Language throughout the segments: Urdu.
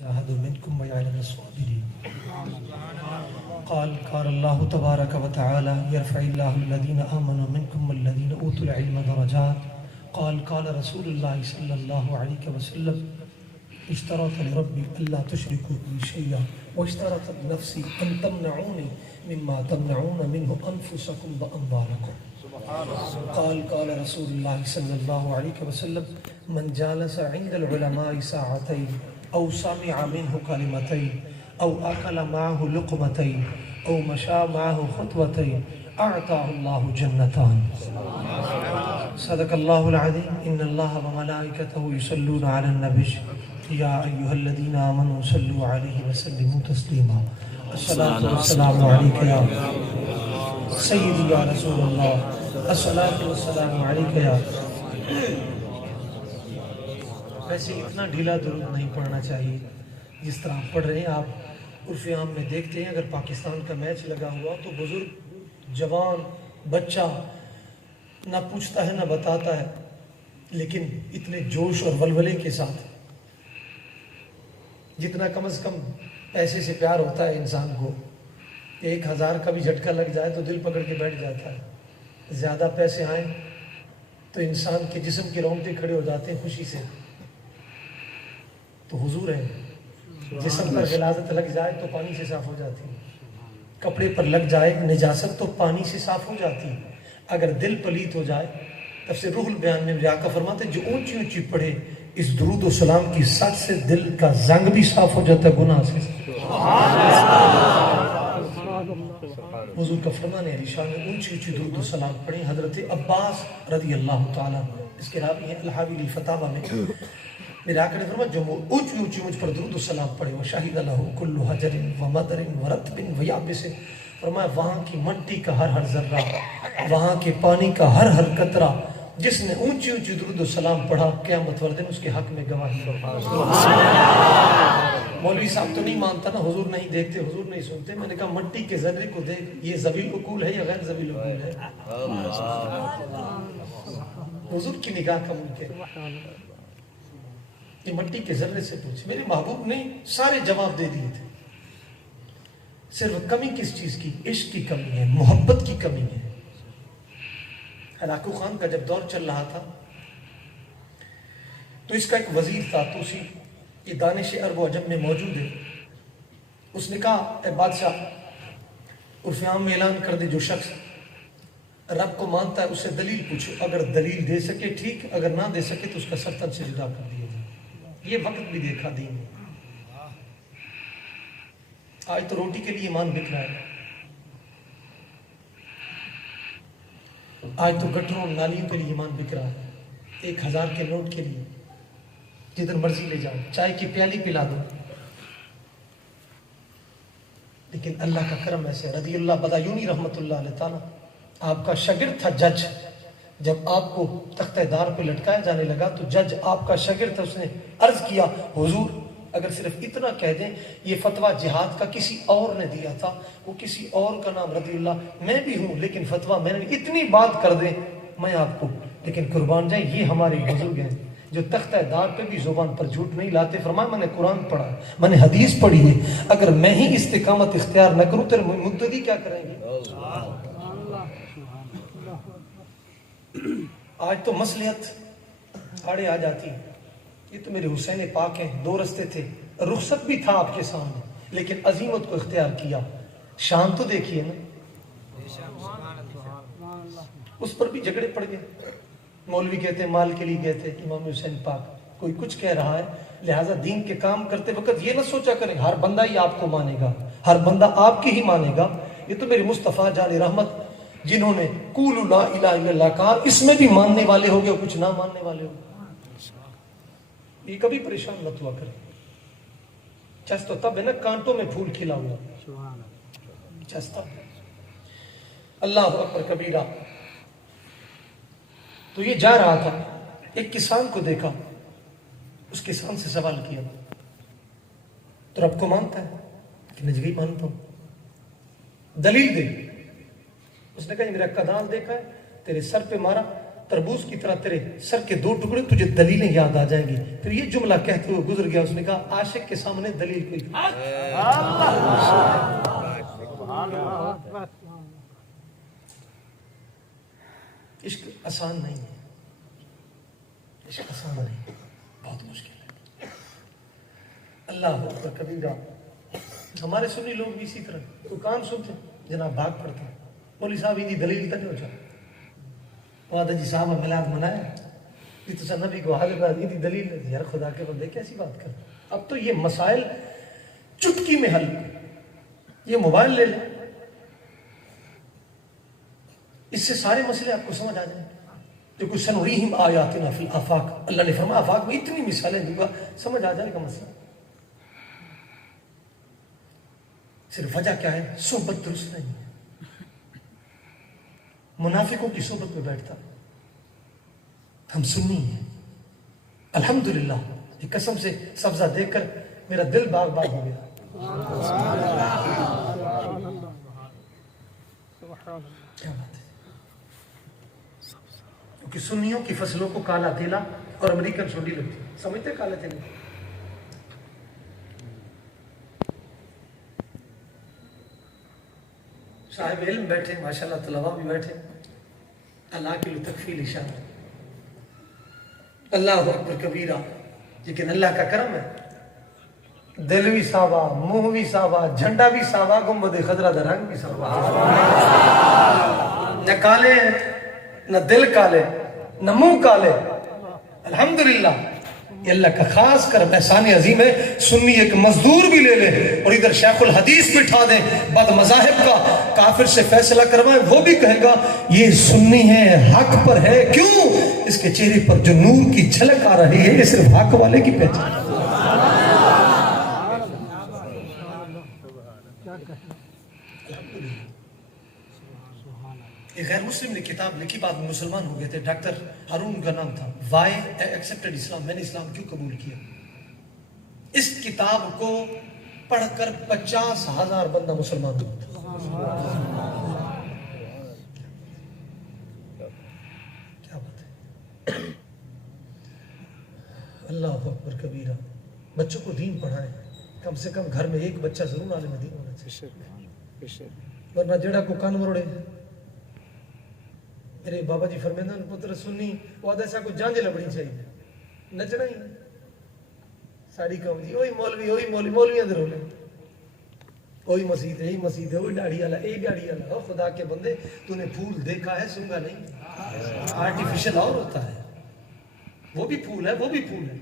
جاهد منكم ويعلم الصابرين. قال الله تبارك وتعالى يرفع الله الذين آمنوا منكم والذين أوتوا العلم درجات. قال رسول الله صلى الله عليه وسلم اشترط لربي ألا تشركوا بي شيئا واشترط لنفسي أن تمنعوني مما تمنعون منه أنفسكم وأموالكم. قال رسول الله صلى الله عليه وسلم من جالس عند العلماء ساعتين أو سمع منه كلمتين أو أكل معه لقمتين أو مشى معه خطوتين أعطاه الله جنتان. صدق الله العظيم. إن الله وملائكته يصلون على النبي يا أيها الذين آمنوا صلوا عليه وسلموا تسليما. الصلاة والسلام عليك يا سيدي يا رسول الله. الصلاة والسلام عليك يا. ویسے اتنا ڈھیلا درود نہیں پڑھنا چاہیے جس طرح آپ پڑھ رہے ہیں. آپ عرف عام میں دیکھتے ہیں اگر پاکستان کا میچ لگا ہوا تو بزرگ جوان بچہ نہ پوچھتا ہے نہ بتاتا ہے، لیکن اتنے جوش اور ولولے کے ساتھ جتنا کم از کم پیسے سے پیار ہوتا ہے انسان کو، 1000 کا بھی جھٹکا لگ جائے تو دل پکڑ کے بیٹھ جاتا ہے. زیادہ پیسے آئیں تو انسان کے جسم کے رونگٹے کھڑے ہو جاتے ہیں خوشی سے. تو حضور ہے، جسم پر غلاظت لگ جائے تو پانی سے صاف ہو جاتی ہے، کپڑے پر لگ جائے نجاست تو پانی سے صاف ہو جاتی ہے. اگر دل پلیت ہو جائے، تفسیر روح البیان میں آقا فرماتے ہیں جو اونچی اونچی پڑھے اس درود و سلام کی سچ سے دل کا زنگ بھی صاف ہو جاتا ہے گناہ سے. حضور کا فرمان ہے علی شان میں اونچی اونچی درود و سلام پڑھیں. حضرت عباس رضی اللہ تعالیٰ اس کے راوی ہیں الحاوی فتاوی میں میرے آقا نے فرمایا جو اونچی اونچی مجھ پر درود و سلام پڑھے وشہد لہ کل حجر ومدر ورطب ویابس، فرمایا وہاں کی مٹی کا ہر ذرہ، وہاں کے پانی کا ہر قطرہ جس نے اونچی اونچی درود و سلام پڑھا قیامت والے دن اس کے حق میں گواہی دو. مولوی صاحب تو نہیں مانتا نا، حضور نہیں دیکھتے، حضور نہیں سنتے. میں نے کہا مٹی کے ذرے کو دیکھ، یہ ذویل عقول ہے یا غیر ذویل عقول ہے؟ حضور کی نگاہ کا ممکن یہ مٹی کے ذرے سے پوچھ. میرے محبوب نے سارے جواب دے دیے تھے. صرف کمی کس چیز کی؟ عشق کی کمی ہے، محبت کی کمی ہے. ہلاکو خان کا جب دور چل رہا تھا تو اس کا ایک وزیر تھا توسی، یہ دانش عرب و عجم میں موجود ہے. اس نے کہا اے بادشاہ عرف عام میں اعلان کر دے جو شخص رب کو مانتا ہے اس سے دلیل پوچھو، اگر دلیل دے سکے ٹھیک، اگر نہ دے سکے تو اس کا سر تن سے جدا کر دیا جائے. یہ وقت بھی دیکھا دین نے. آج تو روٹی کے لیے ایمان بک رہا ہے، آج تو گٹروں نالیوں کے لیے ایمان بک رہا ہے. 1000 کے نوٹ کے لیے جدھر مرضی لے جاؤ، چائے کی پیالی پلا دو. لیکن اللہ کا کرم ایسے. رضی اللہ بدایونی رحمت اللہ علیہ تعالیٰ آپ کا شاگرد تھا جج. جب آپ کو تختہ دار پہ لٹکایا جانے لگا تو جج آپ کا شاگرد تھا. اس نے عرض کیا حضور اگر صرف اتنا کہہ دیں یہ فتویٰ جہاد کا کسی اور نے دیا تھا، وہ کسی اور کا نام رضی اللہ، میں بھی ہوں لیکن فتویٰ میں نے، اتنی بات کر دیں میں آپ کو. لیکن قربان جائیں یہ ہمارے بزرگ ہیں جو تختہ دار پہ بھی زبان پر جھوٹ نہیں لاتے. فرمایا میں نے قرآن پڑھا، میں نے حدیث پڑھی ہے، اگر میں ہی استقامت اختیار نہ کروں تو مقتدی کیا کریں گے؟ آج تو مصلحت آڑے آ جاتی. یہ تو میرے حسین پاک ہیں، 2 رستے تھے، رخصت بھی تھا آپ کے سامنے لیکن عظیمت کو اختیار کیا. شان تو دیکھیے نا، اس پر بھی جھگڑے پڑ گئے. مولوی کہتے ہیں مال کے لیے گئے تھے، امام حسین پاک کوئی کچھ کہہ رہا ہے، لہٰذا دین کے کام کرتے وقت یہ نہ سوچا کریں ہر بندہ ہی آپ کو مانے گا، ہر بندہ آپ کی ہی مانے گا. یہ تو میرے مصطفیٰ جان رحمت جنہوں نے قولوا لا الہ الا اللہ کہا، اس میں بھی ماننے والے ہو گئے کچھ نہ ماننے والے ہو گئے. یہ کبھی پریشان مت ہوا کرے. چس تو تب ہے نا کانٹوں میں پھول کھلا ہوا، چس تب. اللہ اکبر کبیرہ. تو یہ جا رہا تھا، ایک کسان کو دیکھا، اس کسان سے سوال کیا تو رب کو مانتا ہے کہ نجوی مانتا ہوں، دلیل دے. اس نے کہا میرا کدال دیکھا ہے، تیرے سر پہ مارا تربوز کی طرح تیرے سر کے 2 ٹکڑے، تجھے دلیلیں یاد آ جائیں گی. پھر یہ جملہ کہتے ہوئے گزر گیا. اس نے کہا عاشق کے سامنے دلیل کوئی. عشق آسان نہیں ہے، عشق آسان نہیں، بہت مشکل ہے. اللہ اکبر کبیرہ. ہمارے سنی لوگ بھی اسی طرح تو کام سنتے جناب بھاگ پڑتا ہے. مولوی صاحب یہ دلیل تک ہو جائے وعدہ جی صاحب میلاد منایا یہ تو نبی کو حاضر بعد یہ دلیل ہے. یار خدا کے بندے کیسی بات کر. اب تو یہ مسائل چٹکی میں حل. یہ موبائل لے لیں، اس سے سارے مسئلے آپ کو سمجھ آ جائیں. جو کچھ سنریہم آیاتنا فی الآفاق، اللہ نے فرمایا آفاق میں اتنی مثالیں دوں گا سمجھ آ جائے گا مسئلہ. صرف وجہ کیا ہے؟ صحبت درست نہیں ہے. منافقوں کی صحبت میں بیٹھتا. ہم سنی ہیں الحمدللہ. یہ قسم سے سبزہ دیکھ کر میرا دل باغ باغ ہو گیا. کیا بات ہے. کیونکہ سنیوں کی فصلوں کو کالا تیلا اور امریکن سونڈی لگتی. سمجھتے کالے تیلے. صاحب علم بیٹھے ماشاءاللہ، طلباء بھی بیٹھے. اللہ کی تکفیل اشارہ. اللہ اکبر کبیرہ. لیکن اللہ کا کرم ہے، دل بھی صابہ، منہ بھی صابہ، جھنڈا بھی صابہ، گنبد خضرا دا رنگ بھی صابہ. نہ کالے ہیں، نہ دل کالے، نہ منہ کالے. الحمدللہ یہ اللہ کا خاص کرم احسان عظیم ہے. سنی ایک مزدور بھی لے لے اور ادھر شیخ الحدیث بٹھا دیں، بد مذاہب کا کافر سے فیصلہ کروائیں، وہ بھی کہے گا یہ سنی ہے، حق پر ہے. کیوں؟ اس کے چہرے پر جو نور کی جھلک آ رہی ہے یہ صرف حق والے کی پہچان. ایک غیر مسلم نے کتاب لکھی، بعد میں مسلمان ہو گئے تھے. ڈاکٹر ہارون کا نام تھا. وائی ایکسپٹڈ اسلام، میں نے اسلام کیوں قبول کیا. اس کتاب کو پڑھ کر 50,000 بندہ مسلمان ہوا. کیا بات ہے. اللہ اکبر کبیرہ. بچوں کو دین پڑھائیں. کم سے کم گھر میں ایک بچہ ضرور عالم دین ہونا چاہیے، ورنہ جڑا کو کان مروڑے. میرے بابا جی فرمیندہ پتر سنی وعدہ سا کو جانجے لبڑی چاہیے، نچنا ہی ساڑی کہوں جی وہی مولوی، وہی مولوی، مولوی اندر ہو لے، وہی مسجد ہے، یہی مسجد ہے، وہی داڑھی والا، یہی داڑھی والا. خدا کے بندے تو نے پھول دیکھا ہے سنگا نہیں. آرٹیفیشل اور ہوتا ہے، وہ بھی پھول ہے، وہ بھی پھول ہے.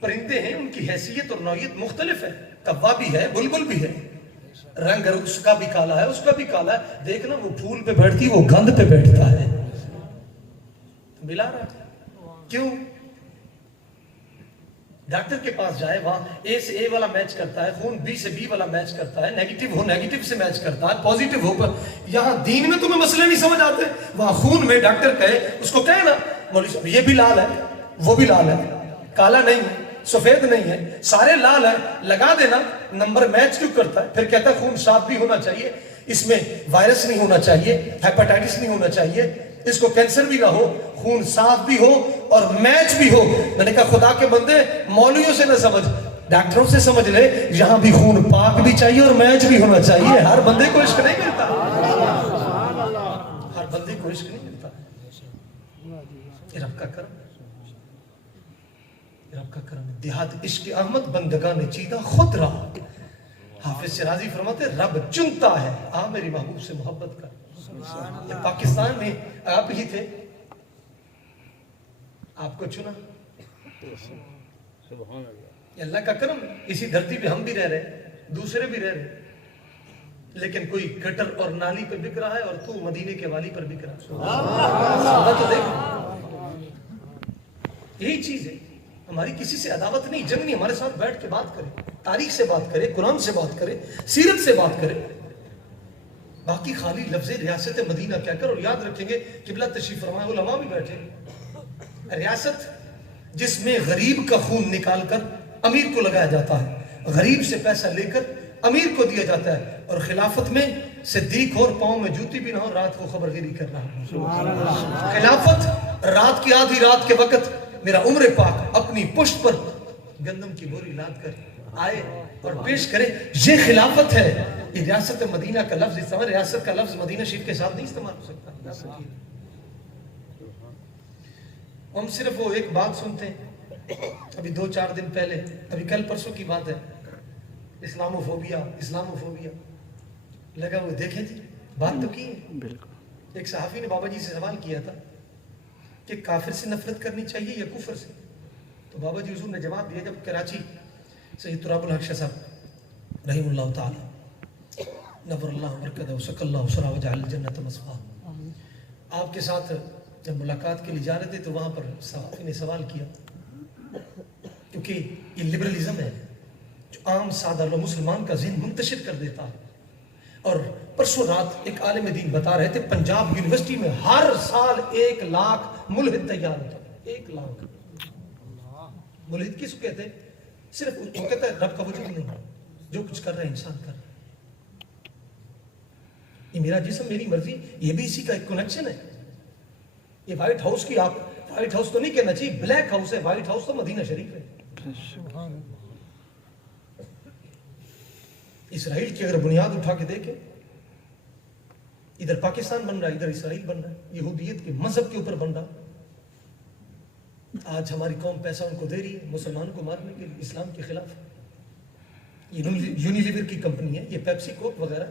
پرندے ہیں، ان کی حیثیت اور نوعیت مختلف ہے. کوا بھی ہے، بلبل بھی ہے. رنگ اس کا بھی کالا ہے، اس کا بھی کالا ہے. دیکھنا وہ پھول پہ بیٹھتی، وہ گند پہ بیٹھتا ہے. ملا رہا ہے. کیوں؟ ڈاکٹر کے پاس جائے، وہاں اے سے اے والا میچ کرتا ہے، خون بی سے بی والا میچ کرتا ہے، نیگیٹو ہو نیگیٹو سے میچ کرتا ہے، پوزیٹو ہو پر. یہاں دین میں تمہیں مسئلے نہیں سمجھ آتے، وہاں خون میں ڈاکٹر کہے، اس کو کہے نا مولوی صاحب یہ بھی لال ہے، وہ بھی لال ہے، کالا نہیں ہے، سفید نہیں ہے، سارے لال ہیں، لگا دینا. نمبر میچ کیوں کرتا ہے؟ پھر کہتا ہے خون صاف بھی ہونا چاہیے، اس میں وائرس نہیں ہونا چاہیے، ہیپاٹائٹس نہیں ہونا چاہیے، اس کو کینسر بھی نہ ہو، خون صاف بھی ہو اور میچ بھی ہو. میں نے کہا خدا کے بندے مولویوں سے نہ سمجھ، ڈاکٹروں سے سمجھ لے. یہاں بھی خون پاک بھی چاہیے اور میچ بھی ہونا چاہیے. ہر بندے کو عشق نہیں ملتا، ہر بندے کو عشق نہیں ملتا. یہ رب کا کرم، رب کا کرم. دیہات عشق احمد بندگان چیدہ خود رہا. حافظ شرازی فرماتے رب چنتا ہے، آ میری محبوب سے محبت کر. یہ پاکستان میں آپ ہی تھے، آپ کو چنا. یہ اللہ کا کرم. اسی دھرتی پہ ہم بھی رہ رہے، دوسرے بھی رہ رہے، لیکن کوئی گٹر اور نالی پر بک رہا ہے اور تو مدینے کے والی پر بک رہا ہے. تو دیکھ، یہی چیز ہے. ہماری کسی سے عداوت نہیں، جنگ نہیں. ہمارے ساتھ بیٹھ کے بات کرے، تاریخ سے بات کرے، قرآن سے بات کرے، سیرت سے بات کرے. باقی خالی لفظ ریاست مدینہ کیا کر. اور یاد رکھیں گے قبلہ تشریف فرمائے، علماء بھی بیٹھے. ریاست جس میں غریب کا خون نکال کر امیر کو لگایا جاتا ہے، غریب سے پیسہ لے کر امیر کو دیا جاتا ہے. اور خلافت میں صدیق اور پاؤں میں جوتی بھی نہ ہو رات کو خبرگیری کر رہا ہوں. خلافت رات کی آدھی رات کے وقت میرا عمر پاک اپنی پشت پر گندم کی بوری لاد کر آئے اور پیش کرے. یہ خلافت ہے. یہ ریاست مدینہ کا لفظ استعمال، ریاست کا لفظ مدینہ شریف کے ساتھ نہیں استعمال ہو سکتا. ہم صرف وہ ایک بات سنتے ہیں ابھی 2-4 دن پہلے، ابھی کل پرسوں کی بات ہے، اسلاموفوبیا لگا وہ دیکھیں تھی بات تو کی ہے. ایک صحافی نے بابا جی سے سوال کیا تھا کہ کافر سے نفرت کرنی چاہیے یا کفر سے؟ تو بابا جی حضور نے جواب دیا، جب کراچی سید تراب الحق شاہ صاحب رحم اللہ تعالی نور اللہ برکتہ وسق اللہ سرا وجعل الجنۃ مثواہ، آپ کے ساتھ جب ملاقات کے لیے جا رہے تھے تو وہاں پر صحافی نے سوال کیا، کیونکہ یہ لبرلزم ہے جو عام سادہ لوگ مسلمان کا ذہن منتشر کر دیتا ہے. اور پرسوں رات ایک عالم دین بتا رہے تھے پنجاب یونیورسٹی میں ہر سال 1 لاکھ ملحد تیار ہوتا ہے. 1 لاکھ ملحد کس کو کہتے ہیں؟ صرف وہ کہتا ہے رب کا وجود نہیں، جو کچھ کر رہا ہے انسان کر رہا ہے، یہ میرا جسم میری مرضی، یہ بھی اسی کا ایک کنیکشن ہے. یہ وائٹ ہاؤس کی، آپ وائٹ ہاؤس تو نہیں کہنا چاہیے، بلیک ہاؤس ہے. وائٹ ہاؤس تو مدینہ شریف ہے. اسرائیل کی اگر بنیاد اٹھا کے دیکھیں، ادھر پاکستان بن رہا ہے، ادھر اسرائیل بن رہا ہے، یہودیت کے مذہب کے اوپر بن رہا. آج ہماری قوم پیسہ ان کو دے رہی ہے مسلمانوں کو مارنے کے لیے، اسلام کے خلاف. یہ یونیلیور کی کمپنی ہے، یہ پیپسی کوک وغیرہ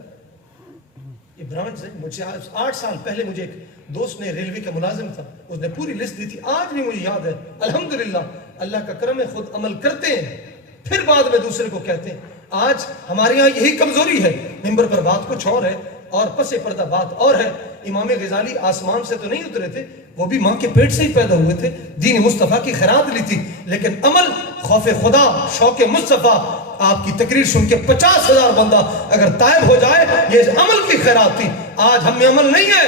یہ برانڈز ہیں. مجھے 8 سال پہلے مجھے ایک دوست نے، ریلوے کا ملازم تھا، اس نے پوری لسٹ دی تھی، آج بھی مجھے یاد ہے. الحمدللہ اللہ کا کرم ہے، خود عمل کرتے ہیں پھر بعد میں دوسرے کو کہتے ہیں. آج ہمارے ہاں یہی کمزوری ہے، ممبر پر بات کچھ اور ہے اور پس پردہ بات اور ہے. امام غزالی آسمان سے تو نہیں اترے تھے، وہ بھی ماں کے پیٹ سے ہی پیدا ہوئے تھے، دین مصطفیٰ کی خیرات لی تھی، لیکن عمل، خوف خدا، شوق مصطفیٰ، آپ کی تقریر سن کے 50,000 بندہ اگر طائب ہو جائے، یہ عمل کی خیرات تھی. آج ہم میں عمل نہیں ہے.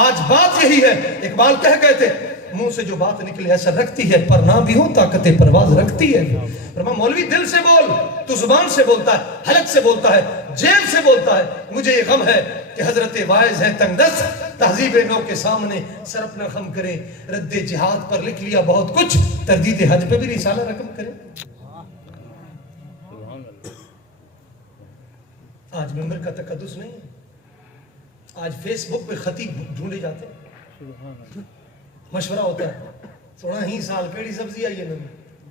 آج بات یہی ہے، اقبال کہہ گئے تھے منہ سے جو بات نکلے ایسا رکھتی ہے، پر نہ بھی ہو طاقت پرواز رکھتی ہے. فرمایا مولوی دل سے بول، تو زبان سے بولتا ہے، حلق سے بولتا ہے، جیب سے بولتا ہے. مجھے یہ غم ہے کہ حضرت واعظ ہیں تنگ دست، تہذیب نو کے سامنے سر اپنا خم کریں. رد جہاد پر لکھ لیا بہت کچھ، تردید حج پہ بھی رسالہ رقم کریں. آج ممبر کا تقدس نہیں ہے. آج فیس بک پہ خطیب ڈھونڈے جاتے ہیں، مشورہ ہوتا ہے 16 ہی سال کیڑی سبزی آئی ہے نمی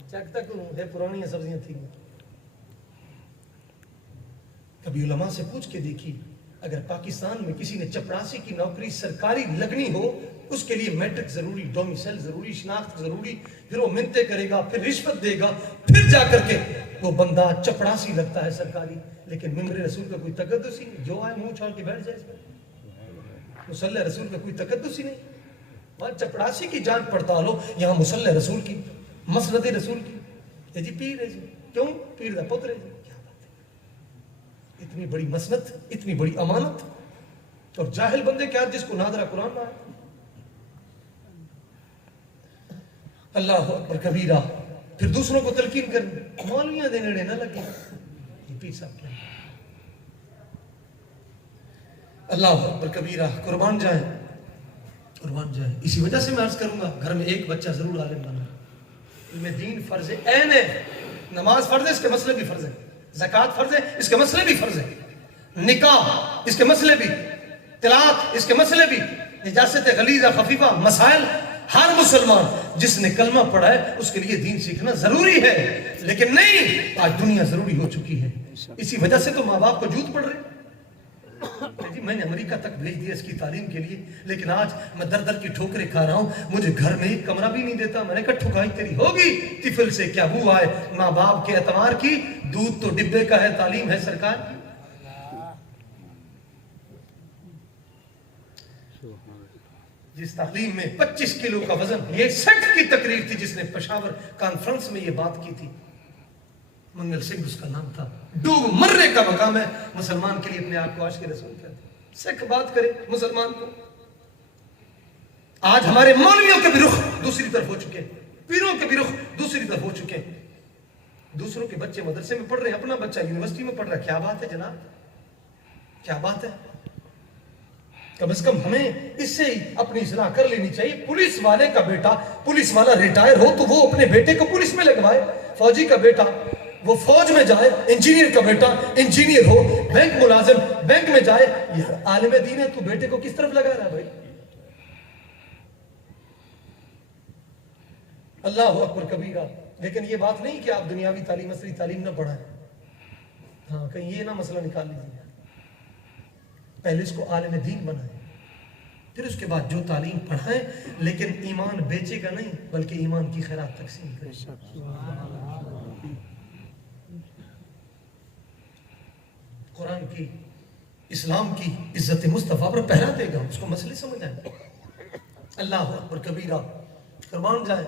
چک تک ہے، پرانی سبزیاں تھیں. کبھی علماء سے پوچھ کے دیکھی، اگر پاکستان میں کسی نے چپڑاسی کی نوکری سرکاری لگنی ہو، اس کے لیے میٹرک ضروری، ڈومیسائل ضروری، شناخت ضروری، پھر وہ منتیں کرے گا، پھر رشوت دے گا، پھر جا کر کے وہ بندہ چپڑاسی لگتا ہے سرکاری. لیکن ممبر رسول کا کوئی تقدس ہی نہیں، جو آئے منہ چھوڑ کے بیٹھ جائے. اس پر مصلی رسول کا کوئی تقدس ہی نہیں. وہاں چپڑاسی کی جانچ پڑتال ہو، یہاں مصلی رسول کی، مسند رسول کی. یہ جی پیر ہے جی، کیوں پیر دا پتر ہے جی. کیا بات ہے، اتنی بڑی مسند، اتنی بڑی امانت، اور جاہل بندے کیا جس کو نادرہ قرآن نہ آئے. اللہ اکبر کبیرہ. پھر دوسروں کو تلقین کرنے، مولویاں دے نیڑے نہ لگے. یہ پیر صاحب کیا، اللہ اکبر کبیرہ. قربان جائیں، قربان جائیں. اسی وجہ سے میں عرض کروں گا، گھر میں ایک بچہ ضرور عالم بنا. علم دین فرض ہے، عین ہے. نماز فرض ہے، اس کے مسئلے بھی فرض ہے. زکوٰۃ فرض ہے، اس کے مسئلے بھی فرض ہے. نکاح، اس کے مسئلے بھی. طلاق، اس کے مسئلے بھی. اجازت غلیظہ خفیفہ مسائل. ہر مسلمان جس نے کلمہ پڑھا ہے اس کے لیے دین سیکھنا ضروری ہے. لیکن نہیں، آج دنیا ضروری ہو چکی ہے. اسی وجہ سے تو ماں باپ کو جھوٹ پڑھ رہے. جی میں نے امریکہ تک بھیج دیا اس کی تعلیم کے لیے، لیکن آج میں در در کی ٹھوکریں کھا رہا ہوں. مجھے گھر میں ایک کمرہ بھی نہیں دیتا. میں نے کہا ٹھکائی تیری ہوگی، طفل سے کیا بو آئے. ماں باپ کے اعتبار کی دودھ تو ڈبے کا ہے، تعلیم ہے سرکار. جس تعلیم میں 25 کلو کا وزن، یہ سکھ کی تقریر تھی جس نے پشاور کانفرنس میں یہ بات کی تھی. منگل سنگھ اس کا نام تھا. ڈوب مرنے کا مقام ہے مسلمان کے لیے، اپنے آپ کو عاشق رسول کہتے ہیں. سکھ بات کرے مسلمان کو. آج ہمارے مولویوں کے بھی رخ دوسری طرف ہو چکے، پیروں کے بھی رخ دوسری طرف ہو چکے. دوسروں کے بچے مدرسے میں پڑھ رہے ہیں، اپنا بچہ یونیورسٹی میں پڑھ رہا ہے. کیا بات ہے جناب، کیا بات ہے. کم از کم ہمیں اس سے ہی اپنی اصلاح کر لینی چاہیے. پولیس والے کا بیٹا پولیس والا ریٹائر ہو تو وہ اپنے بیٹے کو پولیس میں لگوائے. فوجی کا بیٹا وہ فوج میں جائے. انجینئر کا بیٹا انجینئر ہو. بینک ملازم بینک میں جائے. یہ عالم دین ہے, تو بیٹے کو کس طرف لگا رہا ہے بھائی؟ اللہ اکبر کبیرہ. لیکن یہ بات نہیں کہ آپ دنیاوی تعلیم عصری تعلیم نہ پڑھائیں. ہاں کہیں یہ نہ مسئلہ نکال لیجیے. پہلے اس کو عالم دین بنائیں, پھر اس کے بعد جو تعلیم پڑھائیں, لیکن ایمان بیچے گا نہیں بلکہ ایمان کی خیرات تقسیم کرے. قرآن کی اسلام کی عزت مصطفیٰ پر پہرا دے گا, اس کو مسئلے سمجھ آئیں. اللہ اکبر کبیرہ. قربان جائے.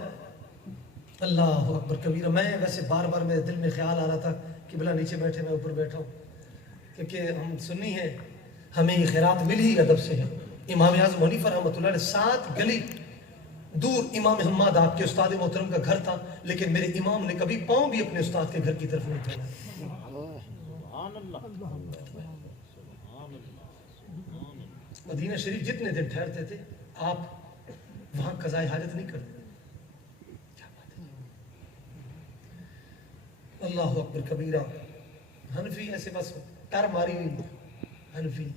اللہ اکبر کبیرہ. میں ویسے بار بار میرے دل میں خیال آ رہا تھا کہ بلا نیچے بیٹھے میں اوپر بیٹھا ہوں, کیونکہ ہم سنی ہیں, ہمیں یہ خیرات مل ہی ادب سے ہے. امام اعظم حنیفہ رحمۃ اللہ علیہ 7 گلی دور امام حماد آپ کے استاد محترم کا گھر تھا, لیکن میرے امام نے کبھی پاؤں بھی اپنے استاد کے گھر کی طرف نہیں پھیلایا. مدینہ شریف جتنے دن ٹھہرتے تھے آپ وہاں قضاء حاجت نہیں کرتے. اللہ اکبر کبیرہ. حنفی ایسے بس ٹر ماری ہوئی حنفی.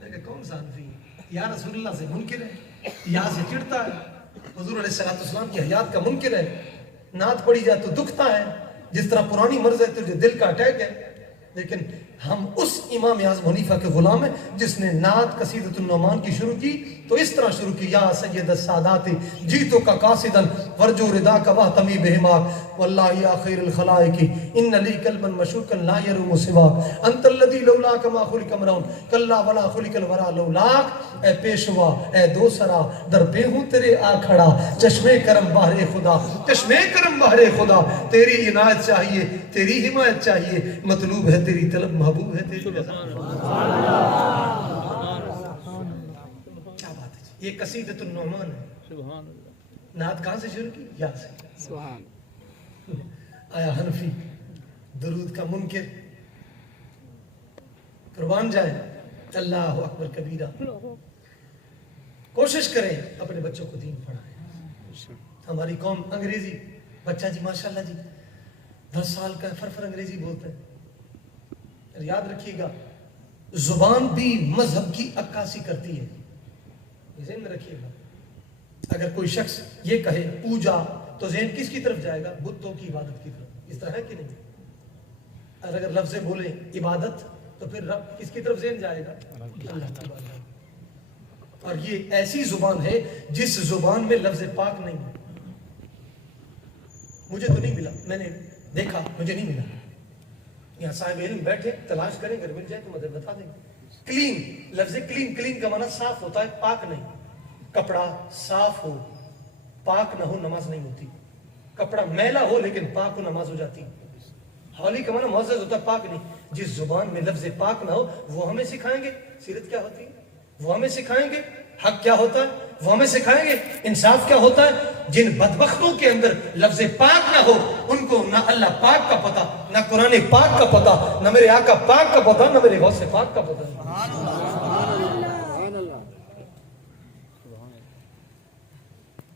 میں کہا کون سا حنفی؟ یا رسول اللہ سے منکر ہے, یا سے چڑھتا ہے, حضور علیہ السلام کی حیات کا منکر ہے, نعت پڑھی جائے تو دکھتا ہے, جس طرح پرانی مرض ہے تجھے دل کا اٹیک ہے. لیکن ہم اس امام اعظم حنیفہ کے غلام ہیں جس نے نعت قصیدۃ النعمان کی شروع کی تو اس طرح شروع کی, یا سید السادات جیتو کا قاصدا ورجو ردا کا واہتمی بہماک واللہ یا خیر الخلائق ان لی قلبا مشوقا لا یروم سواک انت الذی لولاک ما خلق امرؤ کلا ولا خلق الورا لولاک. اے پیشوا اے دوسرا در پہ ہوں تیرے آ کھڑا, چشمے کرم بہر خدا چشمے کرم بہر خدا. تیری عنایت چاہیے تیری حمایت چاہیے, مطلوب ہے تیری طلب محبوب ہے تیری رضا. کیا بات ہے, یہ قصیدۃ النعمان ہے. نعت کہاں سے شروع کی؟ یا سے. آیا حنفی درود کا منکر. قربان جائے. اللہ اکبر کبیرہ. کوشش کریں اپنے بچوں کو دین پڑھائیں. ہماری قوم انگریزی بچہ جی ماشاءاللہ جی 10 سال کا فرفر انگریزی بولتا ہے. یاد رکھیے گا زبان بھی مذہب کی عکاسی کرتی ہے, ذہن میں رکھیے گا. اگر کوئی شخص یہ کہے پوجا تو ذہن کس کی طرف جائے گا؟ بتوں کی عبادت کی طرف. اس طرح ہے کہ نہیں؟ اور اگر لفظ بولے عبادت تو پھر رب کس کی طرف ذہن جائے گا؟ اللہ تعالیٰ. اور یہ ایسی زبان ہے جس زبان میں لفظ پاک نہیں ہے. مجھے تو نہیں ملا, میں نے دیکھا مجھے نہیں ملا. یہاں صاحب علم بیٹھے تلاش کریں, اگر مل جائے تو مدد بتا دیں گے. کلین, لفظ کلین, کلین کا معنی صاف ہوتا ہے, پاک نہیں. کپڑا صاف ہو پاک نہ ہو نماز نہیں ہوتی. کپڑا میلا ہو لیکن پاک ہو نماز ہو جاتی. حولی کا معنی معزز ہوتا ہے, پاک نہیں. جس زبان میں لفظ پاک نہ ہو وہ ہمیں سکھائیں گے سیرت کیا ہوتی ہے, وہ ہمیں سکھائیں گے حق کیا ہوتا ہے, وہ ہمیں سکھائیں گے انصاف کیا ہوتا ہے. جن بدبختوں کے اندر لفظ پاک نہ ہو ان کو نہ اللہ پاک کا پتہ, نہ قرآن پاک کا پتہ, نہ میرے آقا پاک کا پتہ, نہ میرے غوث پاک کا پتہ.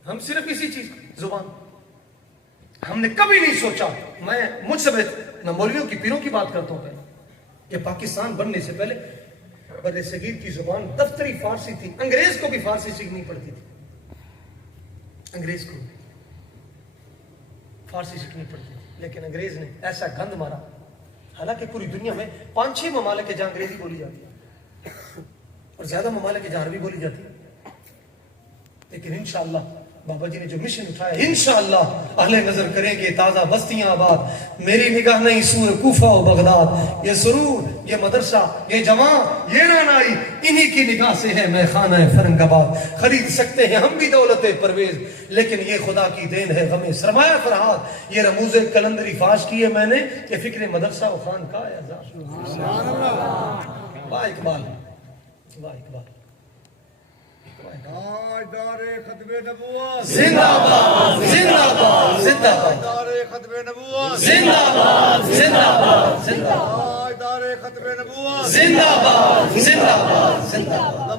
ہم صرف اسی چیز زبان, ہم نے کبھی نہیں سوچا. میں مجھ سے میں مولویوں کی پیروں کی بات کرتا ہوں کہ پاکستان بننے سے پہلے بر صغیر کی زبان دفتری فارسی تھی. انگریز کو بھی فارسی سیکھنی پڑتی تھی. انگریز کو فارسی سیکھنی پڑتی تھی, لیکن انگریز نے ایسا گند مارا. حالانکہ پوری دنیا میں 5-6 ممالک ہے جہاں انگریزی بولی جاتی ہے اور زیادہ ممالک ہے جہاں عربی بولی جاتی ہے. لیکن انشاءاللہ بابا جی نے جو مشن اٹھایا, انشاءاللہ اہل نظر کریں گے تازہ بستیاں آباد. میری نگاہ نہیں سور کوفہ و بغداد, یہ سرور, یہ مدرسہ, یہ جماع, یہ رونائی انہی کی نگاہ سے ہے میں خانہ فرنگ آباد. خرید سکتے ہیں ہم بھی دولت پرویز, لیکن یہ خدا کی دین ہے غم سرمایہ فرحات. یہ رموز کلندری فاش کی ہے میں نے کہ فکر مدرسہ و خان کا اعزاز. واہ اقبال, واہ اقبال. تاجدار ختم نبوت زندہ باد, زندہ باد, زندہ باد. تاجدار ختم نبوت زندہ باد, زندہ باد, زندہ باد. تاجدار ختم نبوت زندہ باد, زندہ باد, زندہ باد.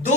2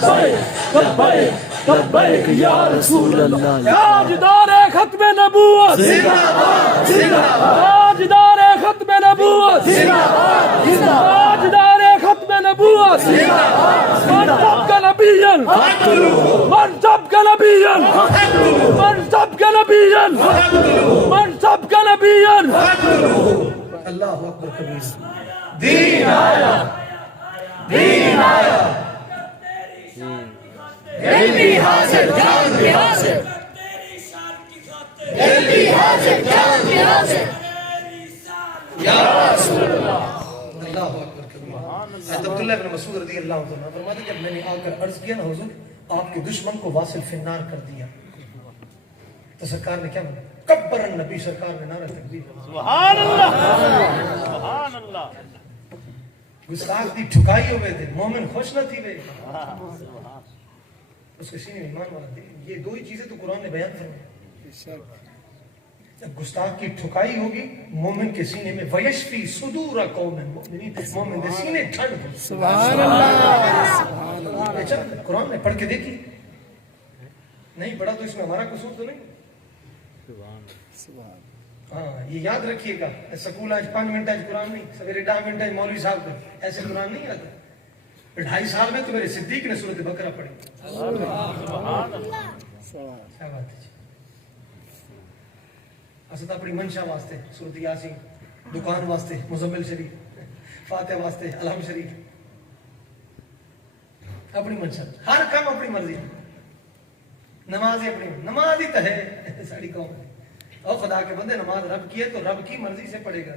لبیک لبیک یا رسول اللہ تاجدار ختم نبوت تاجدار ختم نبوت تاجدار ختم نبوت من سبق نبیا من سبق نبیا من سبق نبیا من سبق نبیا اللہ اکبر کبیر دین آیا دین آیا دل بھی حاضر جان بھی حاضر دل بھی حاضر جان بھی حاضر یا رسول اللہ اللہ اکبر کبیر حضرت عبداللہ بن مسعود رضی اللہ عنہ فرماتے جب میں نے آ کر عرض کیا نا حضور آپ کے دشمن کو واصل فی النار کر دیا تو سرکار نے کیا بولا کبر النبی سرکار نے نعرہ تکبیر سبحان اللہ سبحان اللہ گستاخ دی ٹھکائی ہوئے تھے مومن خوش نہ تھی وے اس کے سینے میں ایمان والا تھے یہ دو ہی چیزیں تو قرآن نے بیان فرمائی جب گستاخ کی ٹھکائی ہوگی مومن کے سینے میں ویشفی صدور قوم مومن دے سینے ٹھنڈ سبحان اللہ سبحان اللہ قرآن نے پڑھ کے دیکھی نہیں پڑھا تو اس میں ہمارا قصور تو نہیں ہاں یہ یاد رکھیے گا سکول آج 5 منٹ آج قرآن نہیں سویرے 10 منٹ آج مولوی صاحب کو ایسے قرآن نہیں آتا 2.5 سال میں تو میرے صدیق نے سورۃ بقرہ پڑھی سبحان اللہ کیا بات ہے اسد اپنی منشا واسطے سورۃ یاسین دکان واسطے مزمل شریف فاتح واسطے الحم شریف اپنی منشا ہر کام اپنی مرضی نماز ہی اپنی نماز ہی تو ہے ساری قوم اور خدا کے بندے نماز رب کی ہے تو رب کی مرضی سے پڑھے گا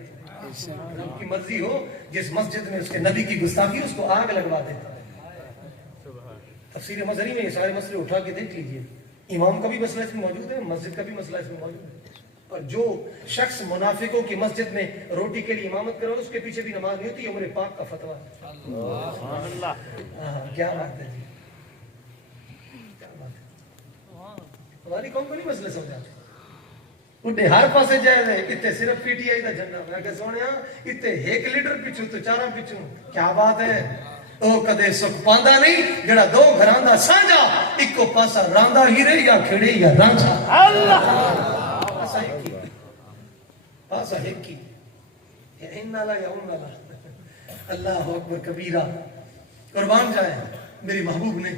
رب کی مرضی ہو جس مسجد میں اس کے نبی کی گستاخی اس کو آگ لگوا دیتا ہے تفسیر مظہری میں یہ سارے مسئلے اٹھا کے دیکھ لیجئے امام کا بھی مسئلہ اس میں موجود ہے مسجد کا بھی مسئلہ اس میں موجود ہے اور جو شخص منافقوں کی مسجد میں روٹی کے لیے امامت کرو اس کے پیچھے بھی نماز نہیں ہوتی عمر پاک کا فتویٰ ہے سبحان اللہ کیا بات ہے جی کیا بات ہے ہماری قوم کو نہیں مسئلے سمجھاتے انہیں ہر پاسے جائے دے اتنے صرف پی ٹی آئی دا جھنڈا میں کہ سونیا اتنے ایک لیڈر پیچھو تو چاراں پیچھو کیا بات ہے او کدے سکھ پاندا نہیں جڑا دو گھراں دا سانجا اکو پاسا راندا ہیرے یا کھڑے یا رانجا اللہ پاسا ایک کی پاسا ایک کی یا اننا لا یا اننا لا اللہ اکبر کبیرہ قربان جائے میری محبوب نے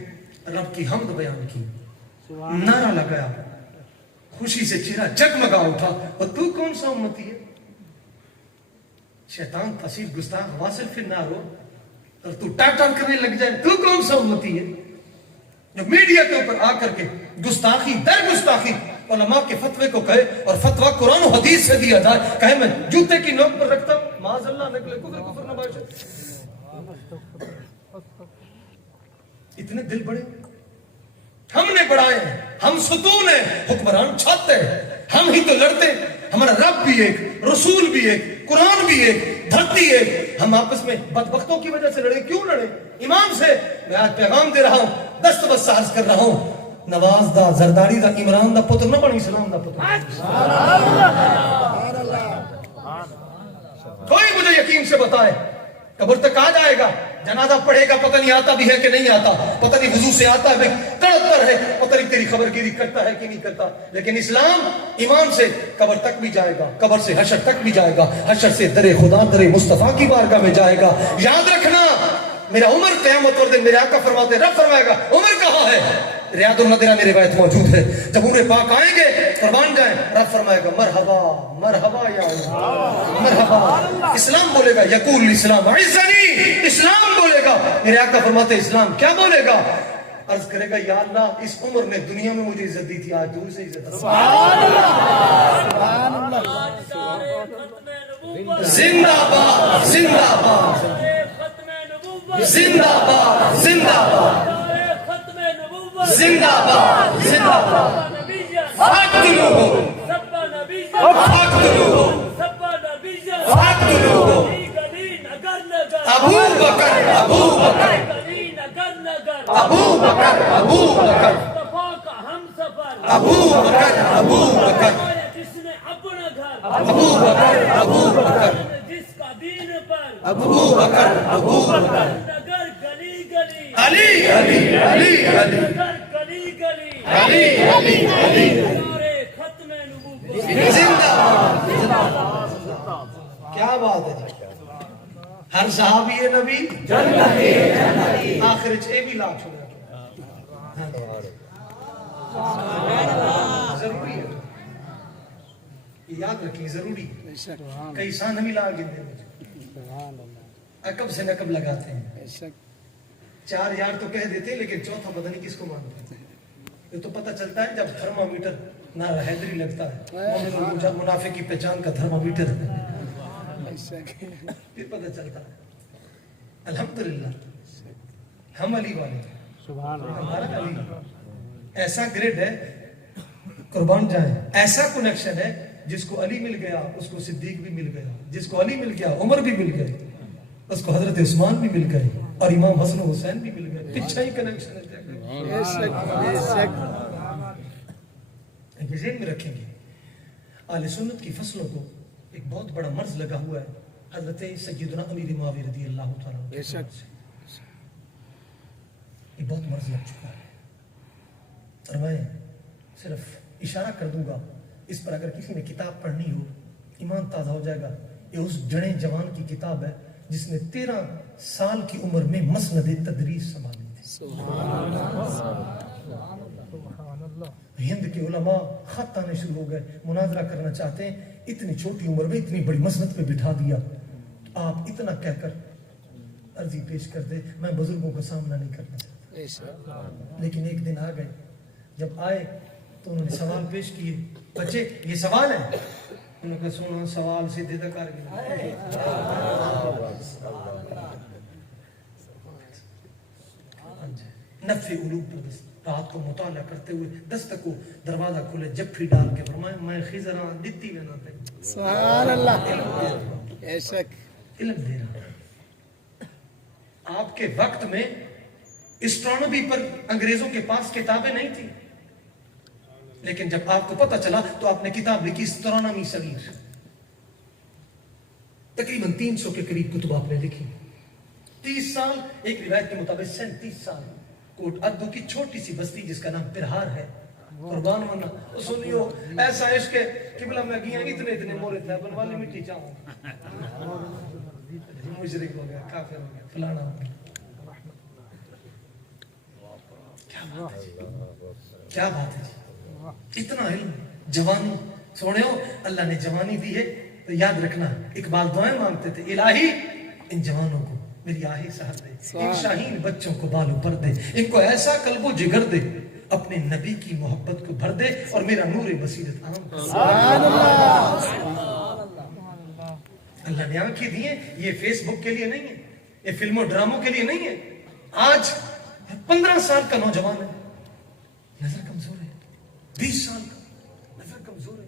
رب کی حمد بیان کی نعرہ لگایا خوشی سے چہرہ جگمگا اٹھا اور تو کون سا امتی ہے شیطان فسیق گستاخ واصل فی النار ہو اور تو ٹاٹ ٹاٹ کرنے لگ جائے تو کون سا امتی ہے جو میڈیا کے اوپر آ کر کے گستاخی در گستاخی علماء کے فتوے کو کہے اور فتویٰ قرآن و حدیث سے دیا جائے کہے میں جوتے کی نوک پر رکھتا ہوں معاذ اللہ نکلے کفر نہ باشد اتنے دل بڑے ہم نے بڑھائے ہیں ہم ستون ہیں حکمران چھاتے ہیں ہم ہی تو لڑتے ہمارا رب بھی ایک رسول بھی ایک قرآن بھی ایک دھرتی ایک ہم آپس میں بدبختوں کی وجہ سے لڑے کیوں لڑے امام سے میں آج پیغام دے رہا ہوں دست بس عرض کر رہا ہوں نواز دا زرداری دا عمران دا پتر نہ بنی اسلام دا پتر کوئی مجھے یقین سے بتائے قبر تک آ جائے گا جنازہ پڑھے گا پتہ نہیں آتا بھی ہے کہ نہیں آتا پتہ نہیں وضو سے آتا ہے تڑپ ہے پتہ نہیں تیری خبر گیری کرتا ہے کہ نہیں کرتا لیکن اسلام ایمان سے قبر تک بھی جائے گا قبر سے حشر تک بھی جائے گا حشر سے در خدا در مصطفیٰ کی بارگاہ میں جائے گا یاد رکھنا میرا عمر قیامت اور دن میرے آقا فرماتے رب فرمائے گا عمر کہاں ہے ریاض النادرہ میں روایت موجود ہے جب عمر پاک آئیں گے قربان جائیں رب فرمائے گا مرحبا مرحبا یا مرحبا اسلام بولے گا یقول اسلام عزنی اسلام بولے گا میرے آقا فرماتے اسلام کیا بولے گا عرض کرے گا یا اللہ اس عمر نے دنیا میں مجھے عزت دی تھی آج دور سے عزت سبحان اللہ زندہ باد زندہ باد زندہ باد زندہ باد زندہ باد زندہ باد فاقتلوہ فاقتلوہ فاقتلوہ ابو بکر ابو بکر ابو بکر ابو بکر ابو بکر ابو بکر ابو بکر ابو بکر جس کا دین پر ابو بکر ابو بکر نگر گلی گلی علی علی علی علی گلی گلی علی علی علی نعرے ختم نبوت زندہ کیا بات ہے جی ہر صحابی نبی جنتی آخر چھے بھی لاکھ چھوڑا ضروری ہے یہ یاد رکھیں ضروری ہے کئی سان ہمیں لا گئے مجھے عقب سے نقب لگاتے ہیں 4 یار تو کہہ دیتے لیکن چوتھا پتہ نہیں کس کو مانتے ہیں یہ تو پتہ چلتا ہے جب تھرمامیٹر نہ حیدری لگتا ہے جب منافع کی پہچان کا تھرمامیٹر پھر پتہ چلتا ہے الحمدللہ ہم علی والے ہمارا علی ایسا گریڈ ہے قربان جائیں ایسا کنیکشن ہے جس کو علی مل گیا اس کو صدیق بھی مل گیا جس کو علی مل گیا عمر بھی مل گئے اس کو حضرت عثمان بھی مل گئے اور امام حسن و حسین بھی مل گئے پچھا ہی کنیکشن ہے ذہن میں رکھیں گے اہل سنت کی فصلوں کو ایک بہت بڑا مرض لگا ہوا ہے حضرت سیدنا امیر معاویہ رضی اللہ تعالیٰ یہ بہت مرض لگ چکا ہے اور میں صرف اشارہ کر دوں گا اس پر اگر کسی نے کتاب پڑھنی ہو ایمان تازہ ہو جائے گا یہ اس جڑے جوان کی کتاب ہے جس نے 13 سال کی عمر میں مسند تدریس سنبھالی تھی ہند کے علماء خط آنے شروع ہو گئے مناظرہ کرنا چاہتے ہیں اتنی چھوٹی عمر میں اتنی بڑی مسند پہ بٹھا دیا آپ اتنا کہہ کر عرضی پیش کر دے میں بزرگوں کا سامنا نہیں کرنا چاہتا لیکن ایک دن آ گئے جب آئے تو انہوں نے سوال پیش کیے بچے یہ سوال ہے انہوں نے کہا سنو سوال سے دے دکار گیا نفع علوم پر رات کو مطالعہ کرتے ہوئے دستک کو دروازہ کھولے جب پھر ڈال کے فرمائے میں خضراں دتی میں نہ تے سبحان اللہ علم دے رہا آپ کے وقت میں اسٹرانومی پر انگریزوں کے پاس کتابیں نہیں تھی لیکن جب آپ کو پتہ چلا تو آپ نے کتاب لکھی اسٹرانومی صغیر تقریباً 300 کے قریب کتب آپ نے لکھی 30 سال ایک روایت کے مطابق 37 سال کوٹ ادو کی چھوٹی سی بستی جس کا نام پرہار ہے قربان ہونا سنیو ایسا عشق ہے قبلہ میں گیا اتنے مورد ہے بن والی مٹی چاہوں مشرک ہو گیا کافر ہو گیا فلانا ہو گیا کیا بات ہے اتنا علم جوانی سونے ہو اللہ نے جوانی دی ہے تو یاد رکھنا اقبال دعائیں مانگتے تھے الہی ان جوانوں کو میری آہی سہر دے ان شاہین بچوں کو بالوں پر دے ان کو ایسا قلب و جگر دے اپنے نبی کی محبت کو بھر دے اور میرا نور بصیرت عام کر اللہ نے آنکھیں دی ہیں یہ فیس بک کے لیے نہیں ہے یہ فلم و ڈراموں کے لیے نہیں ہے آج 15 سال کا نوجوان ہے نظر کمزور ہے 20 سال کا نظر کمزور ہے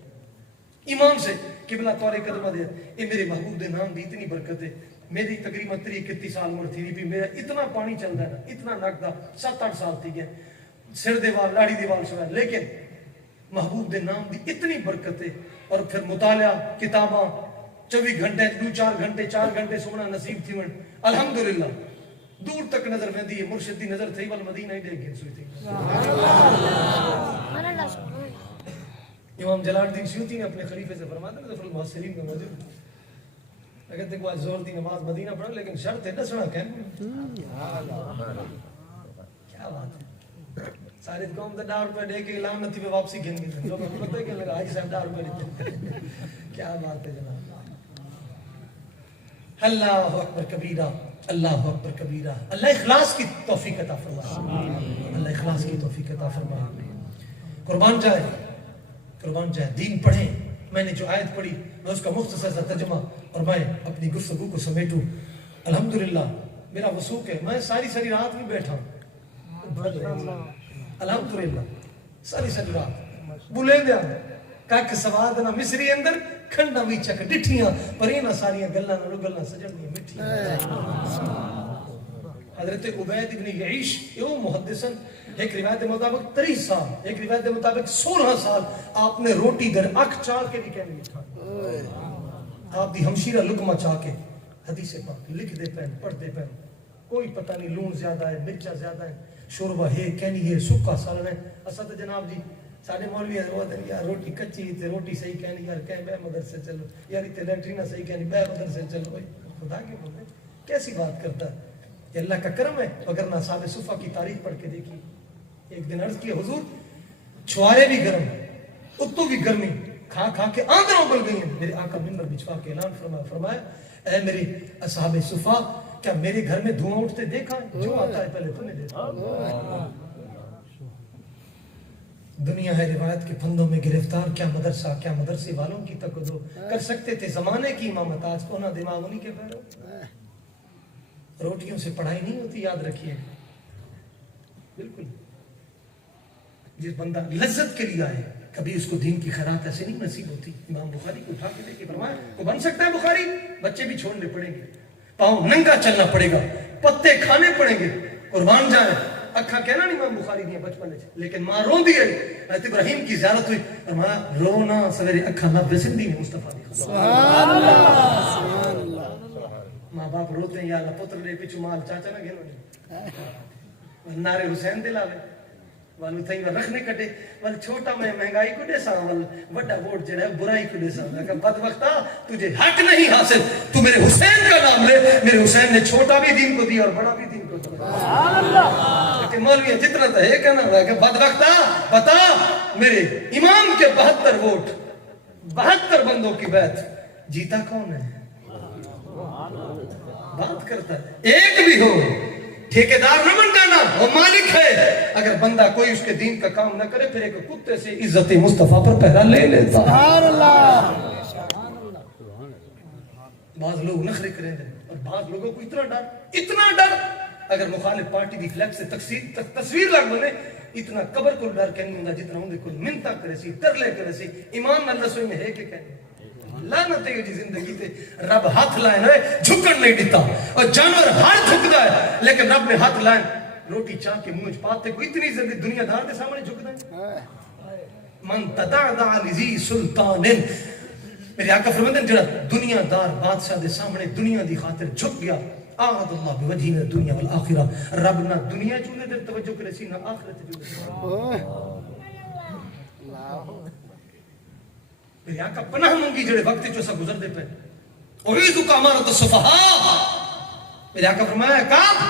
ایمان سے قبلہ طور قدمہ دے اے میرے محبوب دے نام دی اتنی برکت ہے میری تقریباً 31 سال عمر تھی بھی میرا اتنا پانی چل رہا ہے اتنا نک دا 7-8 سال تھی گیا سر دیوال لاڑی دیوال سنا لیکن محبوب دے نام دی اتنی برکت ہے اور پھر مطالعہ کتاباں 24 گھنٹے 2-4 گھنٹے 4 گھنٹے سونا نصیب تھی من الحمدللہ دور تک نظر میں دی مرشد دی نظر تھی والمدینہ ہی دیکھ گئے سوئی تھی امام جلال الدین سیوطی نے اپنے خلیفے سے فرمایا تھا نظر المحسرین میں موجود اگر تک وہ زور دی نماز مدینہ پڑھا لیکن شرط ہے نسنا کہنے کیا بات ہے ساری قوم دا 10 روپے دے کے لعنتی پہ واپسی گھن گئی لوگ کو پتہ ہے کہ لگا حاجی صاحب 10 روپے دیتے کیا بات ہے جناب اللہ اکبر کبیرہ اللہ اکبر کبیرہ اللہ اخلاص کی توفیق عطا فرمائے اللہ اخلاص کی توفیق عطا فرمائے قربان جائے دین پڑھیں میں نے جو آیت پڑھی میں اس کا مختصر سا ترجمہ اور میں اپنی گفتگو کو سمیٹوں الحمدللہ میرا وثوق ہے میں ساری رات بھی بیٹھا ہوں الحمدللہ ساری رات بولیں دیا کاک سواد نہ مصری اندر کھنڈا بھی چک ڈٹھیاں پر اینا ساریاں گلنا نہ گلنا سجن دی مٹھی حضرت عبید ابن یعیش یہ محدثن ایک روایت مطابق 30 سال ایک روایت مطابق 16 سال آپ نے روٹی در اکھ چاہ کے بھی کہنے لکھا آپ دی ہمشیرہ لکمہ چاہ کے حدیث پاک لکھ دے پہن پڑھ دے پہن کوئی پتہ نہیں لون زیادہ ہے مرچا زیادہ ہے شوربا ہے کہنی ہے سکا سالن ہے اسا تو جناب جی سارے مولوی حضرات ہیں یار روٹی کچی تے روٹی صحیح کہنی یار کہیں بے مدرسے چلو یار تے لیٹرینا صحیح کہنی بے مدرسے چلو بھائی خدا کے بندے کیسی بات کرتا ہے یہ اللہ کا کرم ہے اگر نہ صحابہ صفہ کی تاریخ پڑھ کے دیکھی ایک دن عرض کیا حضور چھوارے بھی گرم اتو بھی گرمی کھا کھا کے آندروں بل گئی ہیں میرے آقا منبر بچھوا کے اعلان فرمایا اے میرے اصحاب صفہ کیا میرے گھر میں دھواں اٹھتے دیکھا ہے جو آتا ہے پہلے تو نہیں دیکھا دنیا ہے روایت کے پھندوں میں گرفتار کیا مدرسہ کیا مدرسے والوں کی تقدو کر سکتے تھے زمانے کی امامت آج کو نہ دماغ انہی کے پیروں روٹیوں سے پڑھائی نہیں ہوتی یاد رکھیے بالکل جس بندہ لذت کے لیے آئے کبھی اس کو دین کی خیرات ایسے نہیں نصیب ہوتی امام بخاری کو اٹھا کے دے کے فرمایا کو بن سکتا ہے بخاری بچے بھی چھوڑنے پڑیں گے پاؤں ننگا چلنا پڑے گا پتے کھانے پڑیں گے قربان جائیں اکھا کہنا نہیں امام بخاری دیا بچپن میں لیکن ماں رو دی ہے حضرت ابراہیم کی زیارت ہوئی فرمایا رونا سویرے اکھا نہ بسندی میں مصطفیٰ دی سبحان اللہ ماں باپ روتے ہیں یا اللہ پتر لے پیچھو مال چاچا نہ گھنو نارے حسین دلاوے والو تھئی وہ رکھنے کٹے ول چھوٹا میں مہنگائی کو دے سا ول بڑا ووٹ جڑا برائی کو دے سا کہ بدبختا تجھے حق نہیں حاصل تو میرے حسین کا نام لے میرے حسین نے چھوٹا بھی دین کو دیا اور بڑا بھی دین کو دیا سبحان اللہ کہ مولوی جتنا تو ہے کہنا ہے کہ بدبختا بتا میرے امام کے 72 ووٹ 72 بندوں کی بیعت جیتا کون ہے بات کرتا ہے ایک بھی ہو ٹھیکیدار نہ بن جانا وہ مالک ہے اگر بندہ کوئی اس کے دین کا کام نہ کرے پھر ایک کتے سے عزت مصطفیٰ پر پہرا لے لیتا سبحان اللہ بعض لوگ نخرے کریں گے اور بعض لوگوں کو اتنا ڈر اگر مخالف پارٹی دی فلیکس سے تصویر لگ بنے اتنا قبر کو ڈر کہنی ہوں جتنا ہوں کوئی منتا کرے سی ترلے کرے سی ایمان اللہ رسوئی میں ہے کہ کہنے لعنت ہے جی زندگی تے رب ہاتھ لائن ہے جھکن نہیں دیتا اور جانور ہاتھ جھکتا ہے لیکن رب نے ہاتھ لائن روٹی چاہ کے منہ پاتے کو اتنی زندگی دنیا دار دے سامنے جھکتا ہے من تدعدع لذی سلطان میرے آقا فرماتے ہیں جڑا دنیا دار بادشاہ دے سامنے دنیا دی خاطر جھک گیا آغد اللہ بوجہہ دنیا والآخرہ رب نہ دنیا چونے دے توجہ کرے سی نہ آخرت چونے میرے آقا پناہ مونگی جڑے وقت جو سا گزر دے پہ اعیذ کا امارت السفہاء میرے آقا فرمایا کعب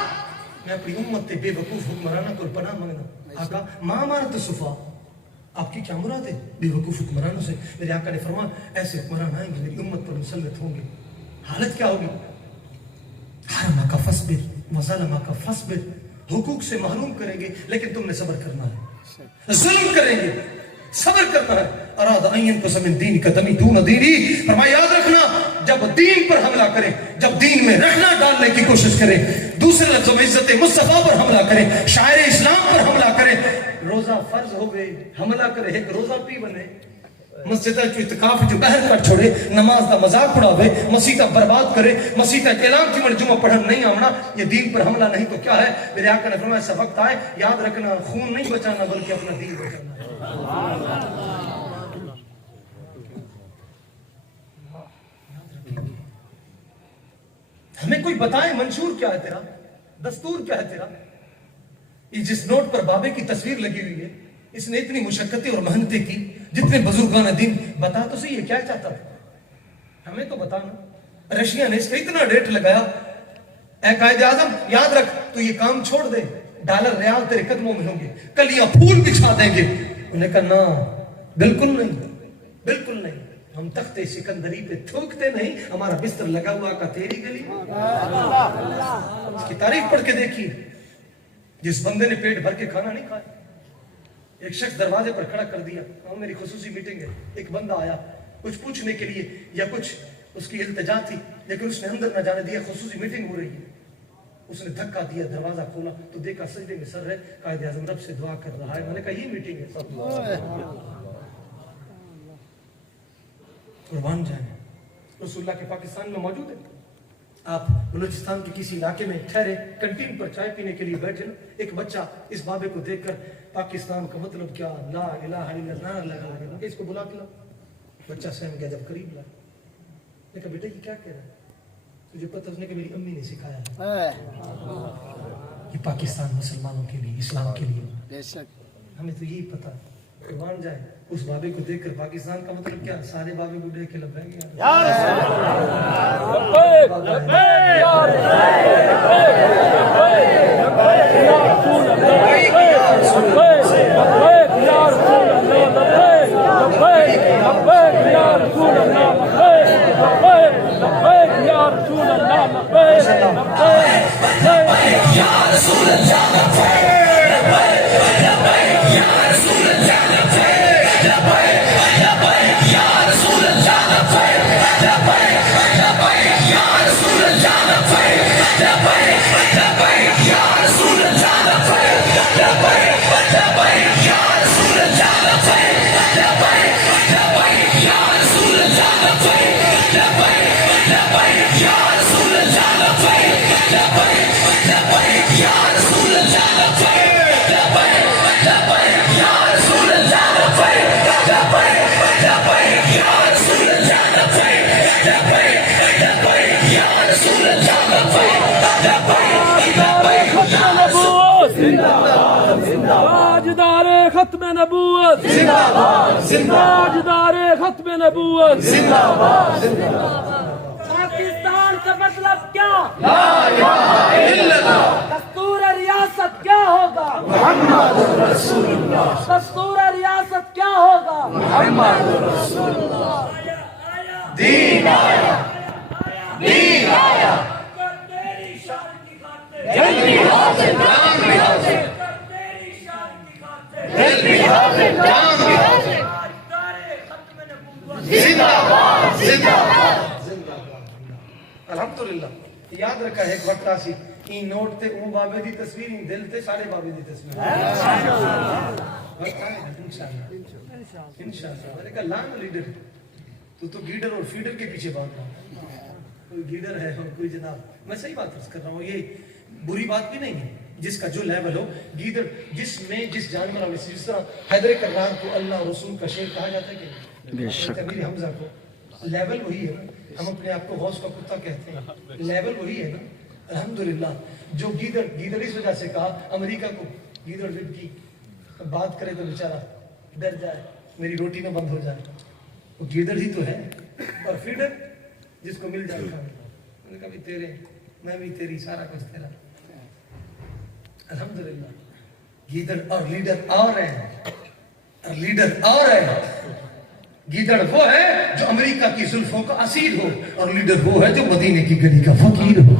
میں اپنی امت تے بے وقوف حکمرانہ کو پناہ مانگنا آقا ما امارت السفہاء آپ کی کیا مراد ہے بے وقوف حکمرانوں سے میرے آقا نے فرمایا ایسے حکمران آئیں گے میری امت پر مسلط ہوں گے حالت کیا ہوگی حرمہ کا فصبر وظلمہ کا فصبر حقوق سے محروم کریں گے لیکن تم نے صبر کرنا ہے ظلم کریں گے صبر کرنا ہے اراد این کو سمن دین کا دمی دون دینی فرمایا یاد رکھنا جب دین پر حملہ کریں جب دین میں رکھنا ڈالنے کی کوشش کریں دوسرے لفظوں میں عزت مصطفیٰ پر حملہ کریں شاعر اسلام پر حملہ کریں روزہ فرض ہو گئے حملہ کرے ایک روزہ پی بنے مسجدہ جو اتقاف جو بہر کر چھوڑے نماز دا مذاق اڑاوے مسیدہ برباد کرے مسیدہ اعلان کی من جمعہ پڑھن نہیں آمنا یہ دین پر حملہ نہیں تو کیا ہے میرے آقا نے فرمایا ایسا وقت آئے یاد رکھنا خون نہیں بچانا بلکہ اپنا دین بچانا ہمیں کوئی بتائے منشور کیا ہے تیرا دستور کیا ہے تیرا یہ جس نوٹ پر بابے کی تصویر لگی ہوئی ہے اس نے اتنی مشقتیں اور محنتیں کی جتنے بزرگان دین بتا تو صحیح ہے کیا چاہتا تھا ہمیں تو بتانا رشیا نے اس کا اتنا ریٹ لگایا اے قائد اعظم یاد رکھ تو یہ کام چھوڑ دے ڈالر ریال تیرے قدموں میں ہوں گے کلیاں پھول بچھا دیں گے انہوں نے کہا نا بالکل نہیں ہم تخت سکندری پہ تھوکتے نہیں ہمارا بستر لگا ہوا کا تیری گلی اس کی تعریف پڑھ کے دیکھیے جس بندے نے پیٹ بھر کے کھانا نہیں کھایا ایک شخص دروازے پر کھڑا کر دیا میری خصوصی میٹنگ ہے ایک بندہ آیا کچھ پوچھنے کے لیے یا کچھ اس کی التجا تھی لیکن اس نے اندر نہ جانے دیا خصوصی میٹنگ ہو رہی ہے اس نے دھکا دیا دروازہ کھولا تو دیکھا سجدے میں سر ہے قائد اعظم رب سے دعا کر رہا ہے میں نے کہا یہ میٹنگ ہے قربان جائیں رسول اللہ کے پاکستان میں موجود ہے آپ بلوچستان کے کسی علاقے میں ٹھہرے کنٹین پر چائے پینے کے لیے بیٹھے ایک بچہ اس بابے کو دیکھ کر پاکستان کا مطلب کیا لا الہ الا اللہ لگا اس کو بلا کے لاؤ بچہ سہم گیا جب قریب لایا نے کہا بیٹا یہ کیا کہہ رہا ہے تجھے پتہ اس نے کہ میری امی نے سکھایا ہے یہ پاکستان مسلمانوں کے لیے، اسلام کے لیے، بے شک ہمیں تو یہی پتہ ہے۔ قربان جائے اس بابے کو دیکھ کر پاکستان کا مطلب کیا؟ سارے بابے کو دیکھ کے لبیک یا رسول تاجدار ختم نبوت تاجدار ختم نبوت پاکستان کا مطلب کیا؟ دستور ریاست کیا ہوگا؟ دستور ریاست کیا ہوگا؟ دین آیا، دین آیا، تیری شان کی خاطر، جلد بھی حاضر، جان بھی حاضر، تیری شان کی خاطر، جلد بھی حاضر، جان بھی حاضر، تاجدار ختم نبوت، زندہ باد، زندہ باد، زندہ باد۔ الحمدللہ یاد رکھا ہے ایک وقت آسی این نوٹ تے اون بابے دی تصویر این دل تے سارے بابے دی تصویر وقت آئے انشاءاللہ انشاءاللہ میں نے کہا لانگ لیڈر تو گیڈر اور فیڈر کے پیچھے بات رہا کوئی گیڈر ہے اور کوئی جناب میں صحیح بات کر رہا ہوں یہ بری بات بھی نہیں ہے جس کا جو لیول ہو گیدر جس میں جس جانور میں جس طرح حیدر کرار کو اللہ اور رسول کا شیر کہا جاتا ہے کہ امیر حمزہ کو لیول وہی ہے ہم اپنے آپ کو غوث کا کتا کہتے ہیں لیول وہی ہے نا الحمدللہ جو گیدر اس وجہ سے کہا امریکہ کو گیدر کی بات کرے تو بیچارہ ڈر جائے میری روٹی نہ بند ہو جائے وہ گیدر ہی تو ہے اور فیڈر جس کو مل جائے کھانے میں نے کہا بھی تیرے میں بھی تیری سارا کچھ تیرا الحمدللہ گیدڑ اور لیڈر اور ہیں اور لیڈر اور ہیں گیدڑ وہ ہے جو امریکہ کی زلفوں کا اسیر ہو اور لیڈر وہ ہے جو مدینے کی گلی کا فقیر ہو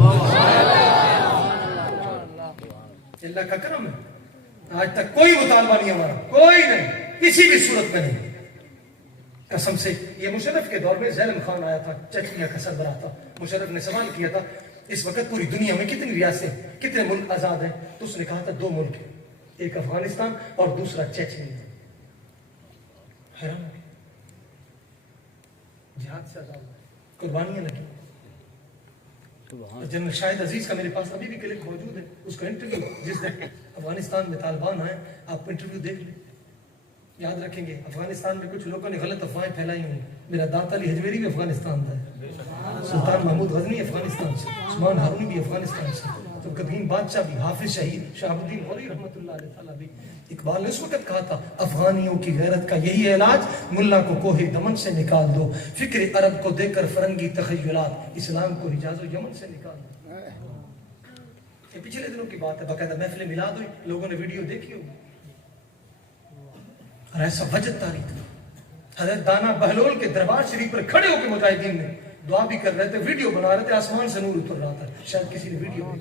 اللہ کا کرم ہے آج تک کوئی مطالبہ نہیں ہمارا کوئی نہیں کسی بھی صورت میں نہیں قسم سے یہ مشرف کے دور میں زیلم خان آیا تھا چچنیا کا سربراہ تھا مشرف نے سوال کیا تھا اس وقت پوری دنیا میں کتنی ریاستیں کتنے ملک آزاد ہیں تو اس نے کہا تھا 2 ملک ہیں ایک افغانستان اور دوسرا چچنیا حیران جہاد سے آزاد قربانیاں لگی جنرل شاہد عزیز کا میرے پاس ابھی بھی کلپ موجود ہے اس کا انٹرویو جس دن افغانستان میں طالبان آئے آپ انٹرویو دیکھ لیں یاد رکھیں گے افغانستان میں کچھ لوگوں نے غلط افواہیں پھیلائی ہوئی میرا داتا علی حجویری بھی افغانستان تھا سلطان محمود غزنی افغانستان سے عثمان ہارونی بھی افغانستان سے تو قدیم بادشاہ بھی حافظ شہید شہاب الدین غوری رحمۃ اللہ علیہ تعالیٰ بھی اقبال نے اس وقت کہا تھا افغانیوں کی غیرت کا یہی علاج ملا کو کوہ دمن سے نکال دو فکر عرب کو دے کر فرنگی تخیلات اسلام کو حجاز و یمن سے نکال دو یہ پچھلے دنوں کی بات ہے باقاعدہ محفل میلاد ہوئی لوگوں نے ویڈیو دیکھی ہوگی اور ایسا وجد تاریخ حضرت دانا بہلول کے دربار شریف پر کھڑے ہو کے مجاہدین نے دعا بھی کر رہے تھے ویڈیو بنا رہے تھے آسمان سے نور اتر رہا تھا شاید کسی نے ویڈیو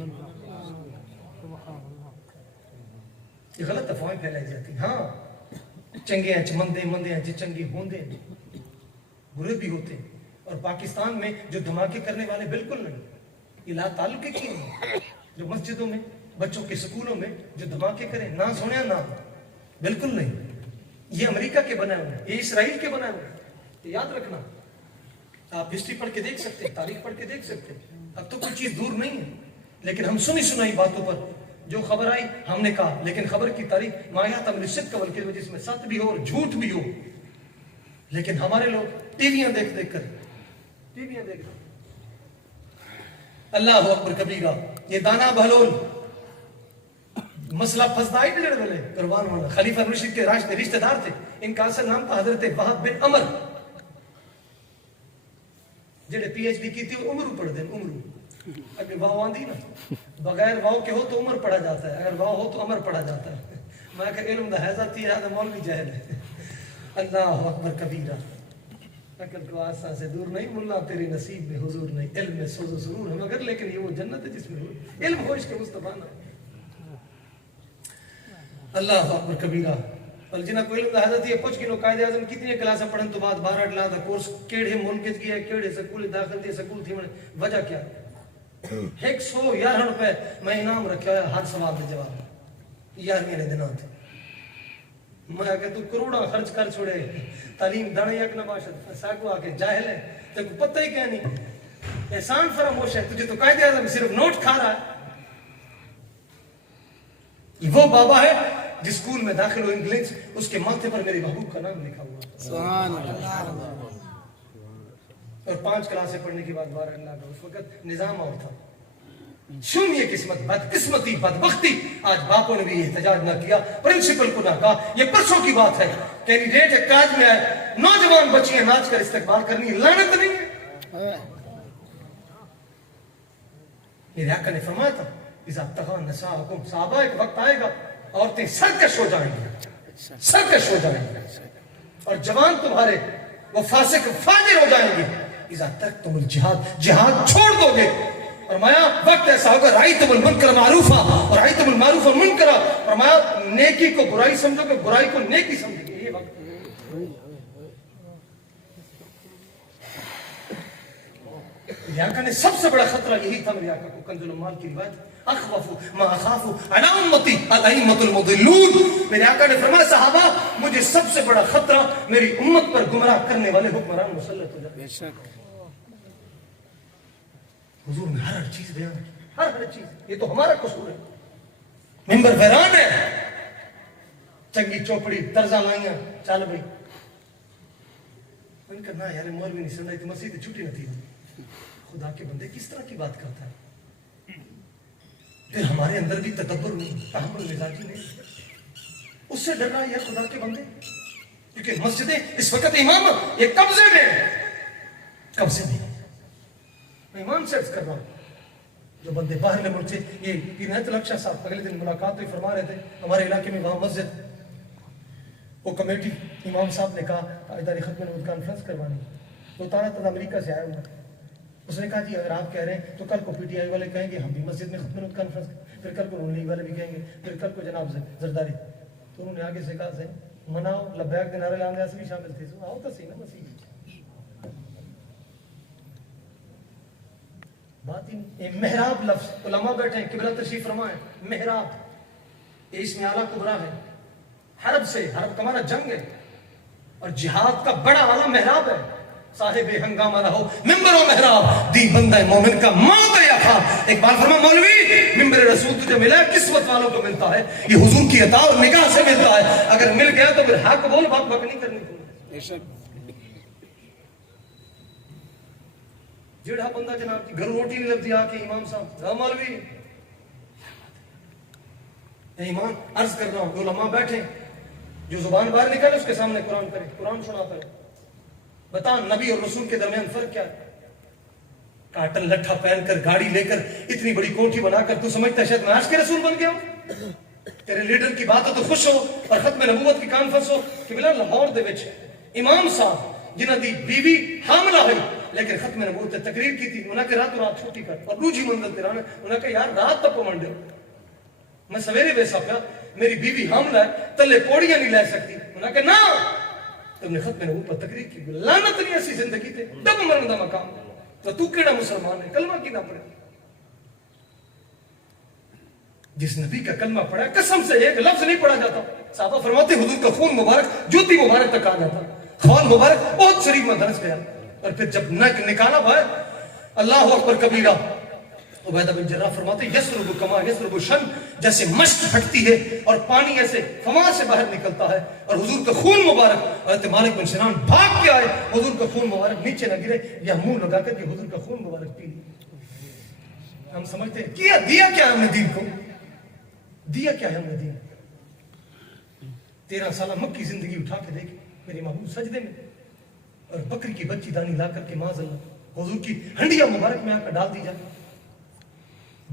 یہ غلط افواہیں پھیلائی جاتی ہاں چنگے ہیں مندے ہیں چنگے ہوندے ہیں برے بھی ہوتے ہیں اور پاکستان میں جو دھماکے کرنے والے بالکل نہیں یہ لا تعلق کی نہیں جو مسجدوں میں بچوں کے سکولوں میں جو دھماکے کریں نہ سونے نہ بالکل نہیں یہ امریکہ کے بنائے ہوئے یہ اسرائیل کے بنائے ہوئے یاد رکھنا آپ ہسٹری پڑھ کے دیکھ سکتے ہیں تاریخ پڑھ کے دیکھ سکتے ہیں اب تو کوئی چیز دور نہیں ہے لیکن ہم سنی سنائی باتوں پر جو خبر آئی ہم نے کہا لیکن خبر کی تاریخ مایات امر صدق والکذب کی وجہ سے سچ بھی ہو اور جھوٹ بھی ہو لیکن ہمارے لوگ ٹی ویاں دیکھ کر اللہ اکبر کبیرہ. یہ دانا بہلول مسئلہ پھسدائی بھی جڑے بلے قربان ہونا. خلیفہ رشید کے رشتہ دار تھے. ان کا اصل نام تھا حضرت وہب بن عمر. جڑے پی ایچ ڈی کی تھی وہ عمرو پڑھ دیں. عمرو اگر واو آندھی نا بغیر واو کے ہو تو عمر پڑھا جاتا ہے, اگر واو ہو تو عمر پڑھا جاتا ہے. میں کہ علم دا حیضہ تھی ہے مولوی جہل ہے. اللہ اکبر کبیرہ. عقل کو آسان سے دور نہیں, ملا تیرے نصیب میں حضور نہیں, علم میں سوز و سرور ہے مگر لیکن یہ وہ جنت ہے جس میں علم ہوش کے مصطفیٰ نہ. اللہ اکبر کبیرہ. جنہ کو علم دا حضرت یہ پوچھ گنو قائد اعظم کتنی کلاسیں پڑھن تو بعد 12 ڈلا دا کورس کیڑے ملک وچ گیا, کیڑے سکول داخل تھی, سکول تھی من وجہ کیا 111 روپے میں انعام رکھا ہے ہر سوال دے جواب. 11ویں دنوں تھے میں کہ تو کروڑا خرچ کر چھوڑے تعلیم دانے یک نہ باشد ساکو آ کے جاہل ہے تے کو پتہ ہی کیا نہیں. احسان فراموش ہے تجھے تو قائد اعظم صرف نوٹ کھا رہا ہے. یہ وہ بابا ہے جس اسکول میں داخل ہو انگلش اس کے ماتھے پر میرے محبوب کا نام لکھا ہوا. سبحان اللہ. اور 5 کلاسیں پڑھنے کے بعد 12 اللہ کا اس وقت نظام اور تھا. شوم یہ قسمت بدقسمتی بدبختی آج باپوں نے بھی احتجاج نہ کیا, پرنسپل کو نہ کہا. یہ پرسوں کی بات ہے. کینڈیڈیٹ ایک کاج میں آئے, نوجوان بچیاں ناچ کر استقبال کرنی, لعنت نہیں ہے. میرے آقا نے فرمایا تھا اذا ابتغى نساءکم, صحابہ ایک وقت آئے گا عورتیں سرکش ہو جائیں گی, سرکش ہو جائیں گی, اور جوان تمہارے وہ فاسق فاجر ہو جائیں گے. اذا ترکتم الجہاد, جہاد چھوڑ دو گے. فرمایا وقت ایسا ہوگا رأیتم المنکر معروفا اور رأیتم المعروف منکرا. فرمایا نیکی کو برائی سمجھو گے, برائی کو نیکی سمجھو گے. یہ وقت میرے آقا نے سب سے بڑا خطرہ یہی تھا. میرے آقا کو کنز الاموال کی روایت اخوف ما اخاف علی امتی الائمۃ المضلون. میرے آقا نے فرمایا صحابہ مجھے سب سے بڑا خطرہ میری امت پر گمراہ کرنے والے حکمران مسلط ہو جائے. بے شک حضور نے ہر چیز بیان کی, ہر چیز. یہ تو ہمارا قصور ہے. ممبر ویران ہے, چنگی چوپڑی درزاں لائیاں چل بھائی. میں نے کہا نا یار مولوی نہیں سنائی تو مسجد چھٹی نہ تھی. خدا کے بندے کس طرح کی بات کرتا ہے. پھر ہمارے اندر بھی تدبر نہیں, تحمل مزاجی نہیں. اس سے ڈرنا ہے خدا کے بندے, کیونکہ مسجدیں اس وقت امام یہ قبضے میں, قبضے میں. میں امام سے عرض کر رہا ہوں جو بندے باہر ملک سے, یہ عنایت الحق شاہ صاحب اگلے دن ملاقات ہوئی, فرما رہے تھے ہمارے علاقے میں وہاں مسجد وہ کمیٹی امام صاحب نے کہا ادارے ختم نبوت کانفرنس کروانی. وہ تازہ امریکہ سے آیا ہوا. اس نے کہا جی اگر آپ کہہ رہے ہیں تو کل کو پی ٹی آئی والے کہیں گے ہم بھی مسجد میں ختم نبوت کانفرنس, پھر کل کو نون لیگ والے بھی کہیں گے, پھر کل کو جناب زرداری. تو انہوں نے آگے سے کہا سے مناؤ لبیک کے نعرے لانے سے بھی شامل تھے. آؤ تو صحیح نا مسیح بات ہی. محراب لفظ علماء بیٹھے ہیں, قبلہ تشریف فرمائیں. محراب یہ اس میں اعلیٰ کبرا ہے. حرب سے, حرب کا معنی جنگ ہے, اور جہاد کا بڑا والا محراب ہے. صاحب ہنگامہ رہو ممبر و محراب دی بندہ مومن کا موت یا تھا. ایک بار فرما مولوی ممبر رسول تجھے ملا ہے, قسمت والوں کو ملتا ہے, یہ حضور کی عطا اور نگاہ سے ملتا ہے. اگر مل گیا تو پھر حق بول, بات بک نہیں کرنی تھی. جڑا بندہ جناب کی گھر روٹی نہیں لگتی آ کے امام صاحب مولوی ایمان عرض کر رہا ہوں, علماء بیٹھے جو زبان باہر نکالے اس کے سامنے قرآن کرے, قرآن سناتا ہے. بتا نبی اور رسول کے درمیان فرق کیا ہے؟ کاٹن لٹھا پہن کر گاڑی لے کر اتنی بڑی کوٹھی بنا کر تو سمجھتا ہے شاید میں آج کے رسول بن گیا ہوں. تیرے لیڈر کی بات ہو تو خوش ہو, اور ختم نبوت کی کانفرنس ہو کہ بلا لاہور دے وچ امام صاحب جنہ دی بیوی حاملہ ہوئی لیکن ختم نبوت تے تقریر کی تھی. انہاں کہ رات رات چھٹی کر اور دوجی منزل تے رہنا. انہاں کہ یار رات تک پمن دے, میں سویرے ویسا پیا میری بیوی حاملہ ہے تلے پوڑیاں نہیں لے سکتی. انہاں کہ نا تم نے ختم نبوت پر تقریر کی, لعنت نہیں ایسی زندگی تے دب مرن دا مقام. تو کیڑا مسلمان ہے کلمہ کی نہ پڑھے؟ جس نبی کا کلمہ پڑھا قسم سے ایک لفظ نہیں پڑھا جاتا. صحابہ فرماتے حضور کا خون مبارک جوتی مبارک تک آ جاتا, خون مبارک بہت شریف میں دھنس گیا. اور پھر جب نکالا بھائی اللہ اکبر کبیرہ, عبیدہ بن جراح فرماتے یسرب کما یسرب شن, جیسے مشک پھٹتی ہے اور پانی ایسے فما سے باہر نکلتا ہے. اور حضور کا خون مبارک, حضرت مالک بن سنان بھاگ کے آئے, حضور کا خون مبارک نیچے نہ گرے, یا منہ لگا کر کہ حضور کا خون مبارک پی. ہم سمجھتے ہیں دیا کیا ہے ہم نے دین کو؟ دیا کیا ہے ہم نے دین؟ 13 سالہ مکی زندگی اٹھا کے دیکھ میری محبوب سجدے میں، اور بکری کی بچی دانی لا کر کے معاذ اللہ حضور کی ہنڈیا مبارک میں آ کر ڈال دی جائے،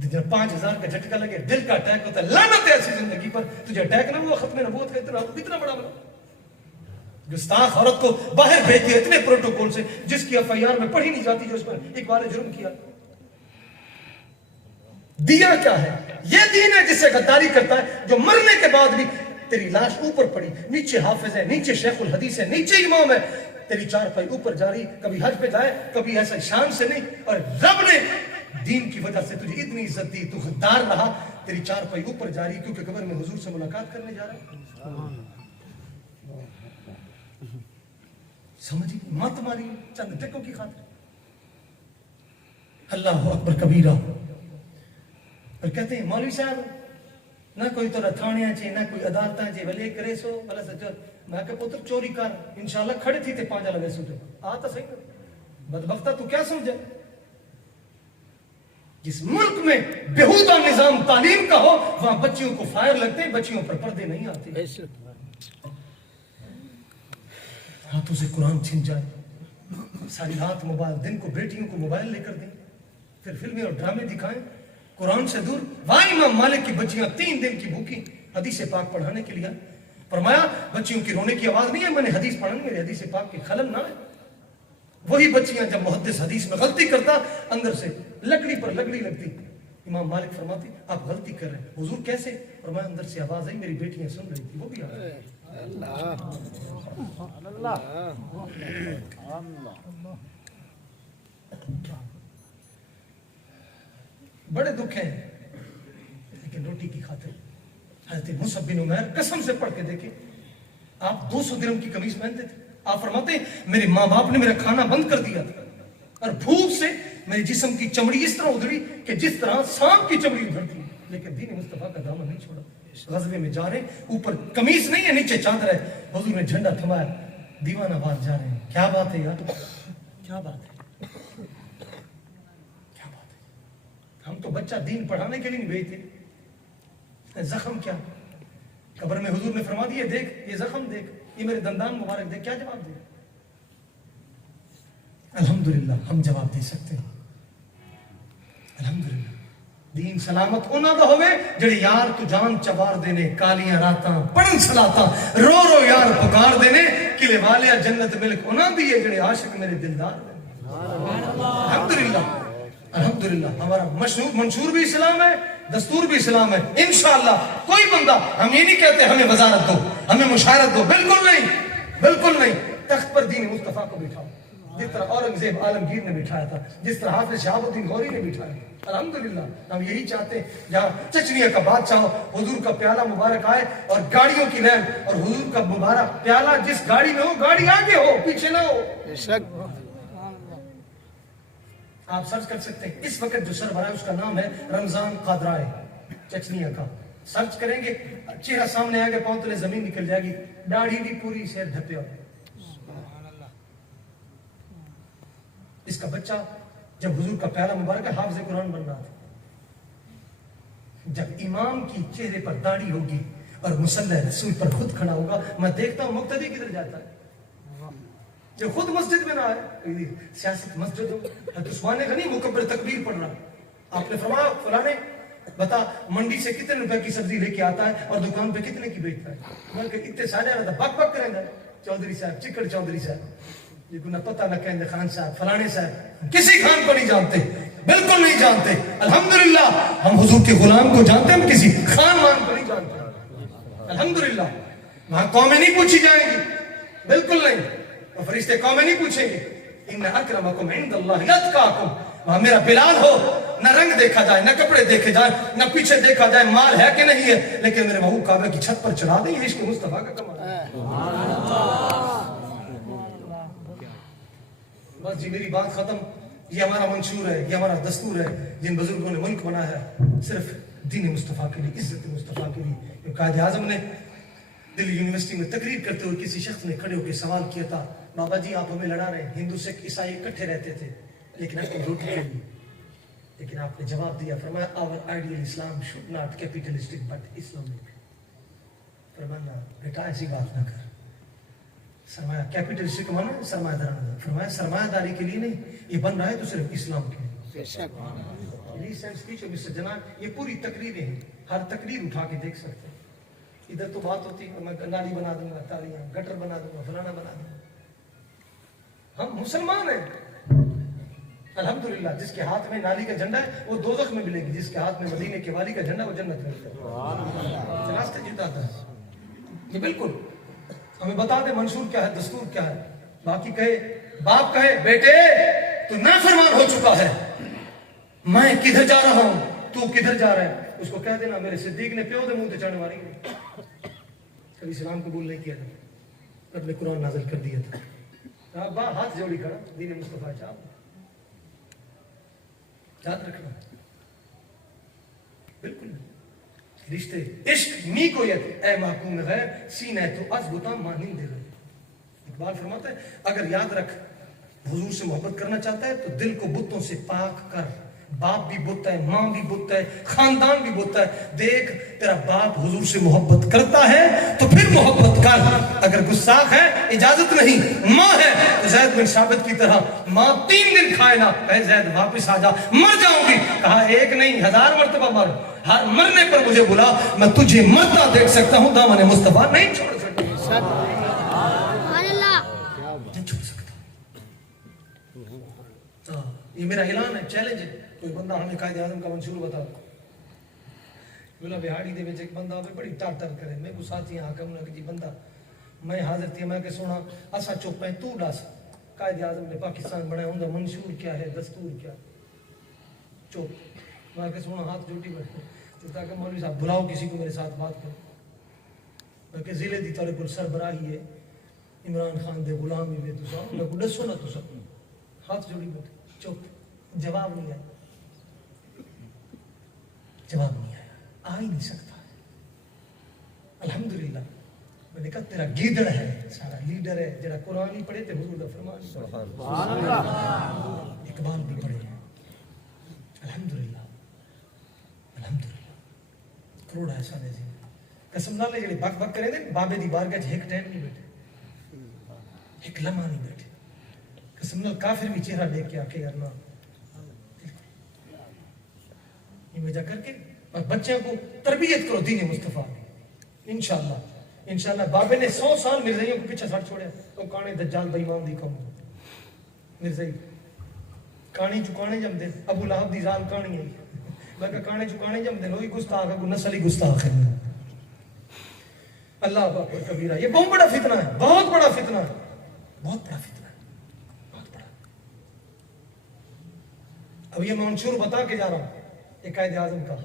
جب 5000 کا جھٹکا لگے دل کا اٹیک ہوتا ہے. لعنت ہے ایسی زندگی پر. تجھے اٹیک نہ ہوا ختم نبوت کا اتنا بڑا بنا گستاخ عورت کو باہر بھیج دیا اتنے پروٹوکول سے جس کی FIR میں پڑھی نہیں جاتی، جو اس پر ایک بار جرم کیا. دیا کیا ہے؟ یہ دین ہے جس سے غداری کرتا ہے، جو مرنے کے بعد بھی تیری لاش اوپر پڑی، نیچے حافظ ہے، نیچے شیخ الحدیث ہے، نیچے امام ہے، تیری 4 پائی اوپر جاری، کبھی حج پہ جائے کبھی ایسا شان سے نہیں، اور رب نے دین کی وجہ سے تجھے اتنی عزت دی، تو غدار رہا، تیری 4 پائی اوپر جاری، کیونکہ قبر میں حضور سے ملاقات کرنے جا رہا ہے. سمجھی مت ماری چند ٹکوں کی خاطر. اللہ اکبر کبیرہ. اور کہتے ہیں مولوی صاحب نہ کوئی تو تھانے چے نہ کوئی عدالتاں چے ولے کرے سو بلا سچ. میں کہ پتر چوری کر، انشاءاللہ کھڑے تھی تے 5 لگے سوٹے آ تو صحیح. بدبختہ تو کیا سمجھے؟ جس ملک میں بےہودہ نظام تعلیم کا ہو وہاں بچیوں کو فائر لگتے ہیں، بچیوں پر پردے نہیں آتے. ہاتھوں سے قرآن چھن جائے، ساری رات موبائل، دن کو بیٹیوں کو موبائل لے کر دیں، پھر فلمیں اور ڈرامے دکھائیں، قرآن سے دور. وہاں امام مالک کی بچیاں 3 دن کی بھوکی حدیث پاک پڑھانے کے لیے. فرمایا بچیوں کی رونے کی آواز نہیں ہے، میں نے حدیث پڑھانی، میری حدیث پاک کی خلل نہ ہے. وہی بچیاں جب محدث حدیث میں غلطی کرتا اندر سے لکڑی پر لکڑی لگتی. امام مالک فرماتے آپ غلطی کر رہے ہیں. حضور کیسے؟ فرمایا اندر سے آواز آئی، میری بیٹیاں سن رہی تھی، وہ بھی آ رہی. بڑے دکھ ہیں لیکن روٹی کی خاطر. حضرت مصعب بن عمیر قسم سے پڑھ کے دیکھیں، آپ 200 درہم کی قمیص پہنتے تھے. آپ فرماتے ہیں میرے ماں باپ نے میرا کھانا بند کر دیا تھا، اور بھوک سے میرے جسم کی چمڑی اس طرح ادھڑی کہ جس طرح سانپ کی چمڑی ادھڑتی ہے، لیکن دین مصطفیٰ کا دامن نہیں چھوڑا. غزوے میں جا رہے ہیں، اوپر قمیص نہیں ہے، نیچے چادر ہے، حضور نے جھنڈا تھمایا، دیوانہ وار جا رہے ہیں. کیا بات ہے یار، کیا بات ہے، کیا بات ہے. ہم تو بچہ دین پڑھانے کے لیے نہیں بھیجتے. زخم کیا قبر میں حضور نے فرما دیا، دیکھ یہ زخم دیکھ، یہ میرے دندان مبارک دیکھ. کیا جواب دے؟ الحمدللہ ہم جواب دے سکتے ہیں. الحمدللہ دین سلامت انہاں دا ہوئے جڑے یار تو جان چبار دینے، کالیاں راتاں پڑھن سلاتاں، رو رو یار پکار دینے، قلعے والیا جنت ملک انہاں دی ہے جڑے عاشق میرے دلدار دینے. الحمدللہ الحمدللہ ہمارا منشور بھی اسلام ہے، دستور بھی اسلام ہے. انشاءاللہ کوئی بندہ، ہم یہ نہیں کہتے ہمیں وزارت دو، ہمیں مشاورت دو، بالکل نہیں، بالکل نہیں. تخت پر دین مصطفیٰ کو بٹھاؤ جس طرح اورنگزیب عالمگیر نے بٹھایا تھا، جس طرح حافظ شہاب الدین غوری نے بٹھایا. الحمدللہ ہم یہی چاہتے ہیں جہاں چچنیا کا بادشاہ حضور کا پیالہ مبارک آئے اور گاڑیوں کی لین، اور حضور کا مبارک پیالہ جس گاڑی میں ہو گاڑی آگے ہو پیچھے نہ ہو. آپ سرچ کر سکتے ہیں اس وقت جو سربراہ ہے اس کا نام ہے رمضان قادرائے چچنیا کا. سرچ کریں گے چہرہ سامنے آئے گا، پاؤں تلے زمین نکل جائے گی، داڑھی بھی پوری سیر ڈھپے ہو. اس کا بچہ جب حضور کا پیارا مبارک ہے حافظ قرآن بن رہا تھا. جب امام کی چہرے پر داڑھی ہوگی اور مصلی رسول پر خود کھڑا ہوگا، میں دیکھتا ہوں مقتدی کدھر جاتا ہے. جب خود مسجد میں نہ آئے، سیاست مسجد ہو، عثمان غنی مکبر تکبیر پڑھ رہا. آپ نے فرمایا فلانے بتا منڈی سے کتنے روپے کی سبزی لے کے آتا ہے اور دکان پہ کتنے کی بیچتا ہے. میں کہ اتنے سارے رہتا بک بک کریں گے چودھری صاحب، چکڑ چودھری صاحب، یہ نہ پتہ نہ کہیں خان صاحب فلانے صاحب. کسی خان کو نہیں جانتے، بالکل نہیں جانتے. الحمدللہ ہم حضور کے غلام کو جانتے، ہم کسی خان مان کو نہیں جانتے. الحمدللہ وہاں قومیں نہیں پوچھی جائیں گی، بالکل نہیں. اور فرشتے قومیں نہیں پوچھیں گے ان اکرمکم عند اللہ اتقاکم. وہاں میرا بلال ہو، نہ رنگ دیکھا جائے، نہ کپڑے دیکھے جائیں، نہ پیچھے دیکھا جائے مال ہے کہ نہیں ہے، لیکن میرے محبوب کعبہ کی چھت پر چڑھا دیں. یہ عشق مصطفیٰ کا کمال ہے. بس جی میری بات ختم. یہ ہمارا منشور ہے، یہ ہمارا دستور ہے. جن بزرگوں نے ملک بنا ہے صرف دین مصطفیٰ کے لیے، عزت مصطفیٰ کے لیے. قائد اعظم نے دلی یونیورسٹی میں تقریر کرتے ہوئے کسی شخص نے کھڑے ہو کے سوال کیا تھا، بابا جی آپ ہمیں لڑا رہے ہیں، ہندو سکھ عیسائی اکٹھے رہتے تھے لیکن اپنی روٹی کے لیے لیکن آپ نے جواب دیا، فرمایا our ideal Islam should not capitalistic but Islamic. فرمایا بیٹا ایسی بات نہ کر، سرمایہ کیپٹلسٹک مانا سرمایہ دارانہ، فرمایا سرمایہ داری کے لیے نہیں، یہ بن رہا ہے تو صرف اسلام کے لیے۔ مسٹر جنان یہ پوری تقریریں ہیں، ہر تقریر اٹھا کے دیکھ سکتے ہیں، ادھر تو بات ہوتی ہے میں نالی بنا دوں گا، تالیاں گٹر بنا دوں گا، فلانا بنا دوں گا۔ ہم مسلمان ہیں الحمدللہ، جس کے ہاتھ میں نالی کا جھنڈا ہے وہ دوزخ میں ملے گی، جس کے ہاتھ میں مدینے کے والی کا جھنڈا وہ جنت میں ملتا ہے، راستے جتاتا ہے۔ یہ بالکل ہمیں بتا دے منشور کیا ہے، دستور کیا ہے۔ باقی کہے باپ کہے بیٹے تو نافرمان ہو چکا ہے، میں کدھر جا رہا ہوں تو کدھر جا رہا ہے، اس کو کہہ دینا میرے صدیق نے پیو دے منہ تے چڑھنے والی کبھی اسلام قبول نہیں کیا تھا، رب نے قرآن نازل کر دیا تھا، با ہاتھ جوڑی کھڑا دین مصطفیٰ چاہتا، یاد رکھنا بالکل رشتے عشق می کو یت اے محکوم غیر سینہ تو از بتا مانند دے گئے۔ اقبال فرماتا ہے اگر یاد رکھ حضور سے محبت کرنا چاہتا ہے تو دل کو بتوں سے پاک کر، باپ بھی بت ہے، ماں بھی بت ہے، خاندان بھی بت ہے، دیکھ تیرا باپ حضور سے محبت کرتا ہے تو پھر محبت کر، اگر گستاخ ہے اجازت نہیں، ماں ہے تو زید بن ثابت کی طرح ماں 3 دن کھائے نہ، کہے زید واپس آ جا مر جاؤں گی، کہا 1 نہیں 1000 مرتبہ مر، ہر مرنے پر مجھے بلا، میں تجھے مرتا دیکھ سکتا ہوں، دامن مصطفیٰ نہیں چھوڑ سکتا، نہیں چھوڑ سکتا۔ یہ میرا اعلان ہے، چیلنج ہے، کوئی بندہ ہمیں قائد اعظم کا منشور بتاؤ، بولا بہاڑی دے وچ ایک بندہ ہوئے بڑی ٹر ٹر کرے، میں کو ساتھی حاکم نے کہ جی بندہ میں حاضر تھی، میں کہ سونا اسا چپ ہیں تو ڈاس، قائد اعظم نے پاکستان بنایا ہوں دا منشور کیا ہے، دستور کیا، چپ، میں کہ سونا ہاتھ جوٹی بیٹھے، تاکہ مولوی صاحب بلاؤ کسی کو میرے ساتھ بات کرو، میں کہ ضلع دی طالب سربراہی ہے عمران خان دے غلام ہی تو صاحب میں کو دسو نا تو سب ہاتھ جوڑی بیٹھے، چپ، جواب نہیں آیا، جواب نہیں آیا، آ ہی نہیں سکتا ہے۔ الحمدللہ میں نے کہا تیرا گیدڑ ہے، سارا لیڈر ہے، جڑا قرآن ہی پڑھے تے حضور دا فرمان پڑھے، اقبال بھی پڑھے ہیں، الحمدللہ الحمدللہ کروڑ احسان ہے۔ قسم نہ لے جڑے بک بک کرے دے بابے دی بارگاہ ایک ٹائم نہیں بیٹھے، ایک لمحہ نہیں بیٹھے، قسم نال کافر بھی چہرہ دیکھ کے آکے کرنا یہ وجہ کر کے اور بچوں کو تربیت کرو دین مصطفیٰ کی، انشاءاللہ بابے نے 100 سال مرزائیوں کو پیچھے سٹ چھوڑے، تو کانے دجال بے ایمان دی قوم مرزائی کانی چکانے جم دے، ابو لہب دی زال کانی ہے، میں کہ کانے چکانے جم دے لوئی گستاخ ہے، کوئی نسلی گستاخ ہے، اللہ اکبر کبیرہ، یہ بہت بڑا فتنہ ہے، بہت بڑا فتنہ ہے، بہت بڑا فتنہ ہے، بہت بڑا۔ اب یہ منشور بتا کے جا رہا ہوں، یہ قائد اعظم کا،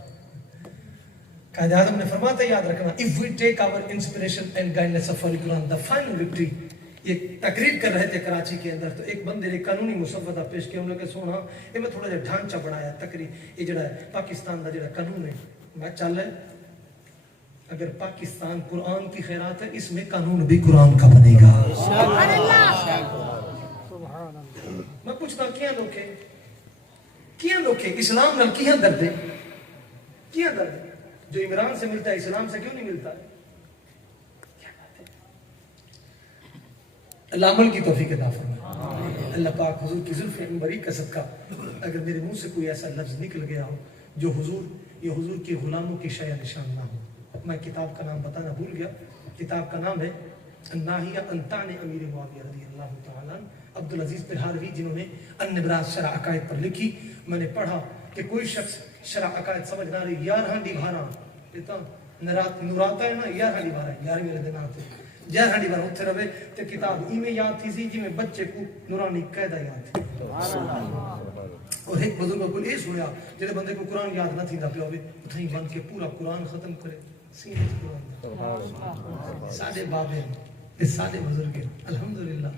قائد اعظم نے فرماتا ہے یاد رکھنا if we take our inspiration and guidance of Holy Quran the final victory۔ یہ تقریر کر رہے تھے کراچی کے اندر، تو ایک بندے نے قانونی مسودہ پیش کیا، انہوں نے کہ سونا یہ میں تھوڑا جا ڈھانچہ بڑھایا تقریر، یہ جڑا ہے پاکستان کا جڑا قانون ہے میں چل ہے، اگر پاکستان قرآن کی خیرات ہے اس میں قانون بھی قرآن کا بنے گا۔ میں پوچھتا کیا لوکے اسلام نال کیا درد ہے، کیا درد ہے جو عمران سے ملتا ہے اسلام سے کیوں نہیں ملتا ہے؟ اللہ عمل کی توفیق عطا فرمائے، اللہ پاک حضور کی زلف عنبری کا صدقہ اگر میرے منہ سے کوئی ایسا لفظ نکل گیا ہو جو حضور کے غلاموں کی شایع نشان نہ ہو۔ میں کتاب کا نام بتانا بھول گیا، کتاب کا نام ہے الناہیہ عن طعن امیر معاویہ رضی اللہ تعالیٰ عنہ، عبدالعزیز بلہاروی جنہوں نے النبراس شرح عقائد پر لکھی۔ میں نے پڑھا کہ کوئی شخص شرح عقائد سمجھ نہ رہی 11 ڈیبھارا کہتا نوراتا ہے نا 11 ڈیبھارا 11 میرے دن آتے 11 ڈیبھارا اتھے رہے تو کتاب ایویں یاد تھی سی جی میں بچے کو نورانی قیدہ یاد تھی۔ اور ایک بزرگ کو یہ سنیا جنہیں بندے کو قرآن یاد نہ تھی دا پہ ہوئے اتھائی بند کے پورا قرآن ختم کرے سینے قرآن سادے بابے سادے بزرگ الحمدللہ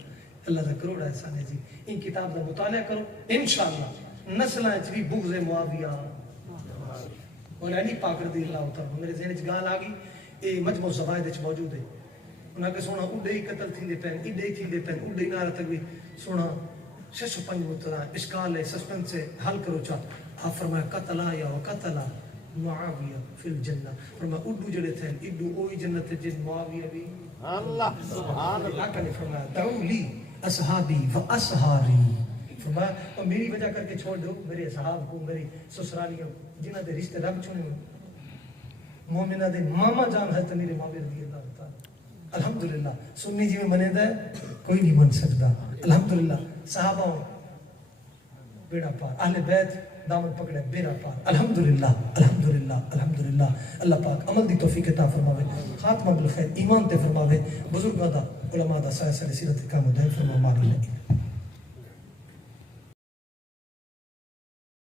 اللہ کا کروڑ احسان ہے جی۔ ان کتاب کا مطالعہ کرو انشاءاللہ نسلیں بھی بغض معاویہ اور علی پاک رضی اللہ تعالیٰ میرے ذہن گال آ گئی یہ مجموع زوائد موجود ہے انہاں کے سونا اڈے ہی قتل تھیندے پین اڈے ہی تھیندے پین اڈے ہی نارا تک بھی سونا 6 5 مترا اشکال ہے سسپنس سے حل کرو چا آپ فرمایا قتلا یا وقتلا معاویہ فی الجنہ فرمایا اڈو جڑے تھے اڈو اوہی جنت جن معاویہ بھی اللہ سبحان اللہ کا نے فرمایا دعو لی اصحابی و اصحاری فرمایا اور میری وجہ کر کے چھوڑ دو میرے اصحاب کو میری سسرالیوں جنہ دے رشتے رب چھوڑے مومنہ دے ماما جان ہے تو میرے معاویہ رضی اللہ تعالی الحمدللہ سنی جی میں منے دا کوئی نہیں من سکتا الحمدللہ صحابہ بیڑا پار اہل بیت دامن پکڑے بیڑا پار الحمدللہ الحمدللہ الحمدللہ اللہ پاک عمل دی توفیق عطا فرماوے خاتمہ بالخیر ایمان تے فرماوے بزرگاں دا علماء دا سایہ سیرت کام دائم فرما مالی لگی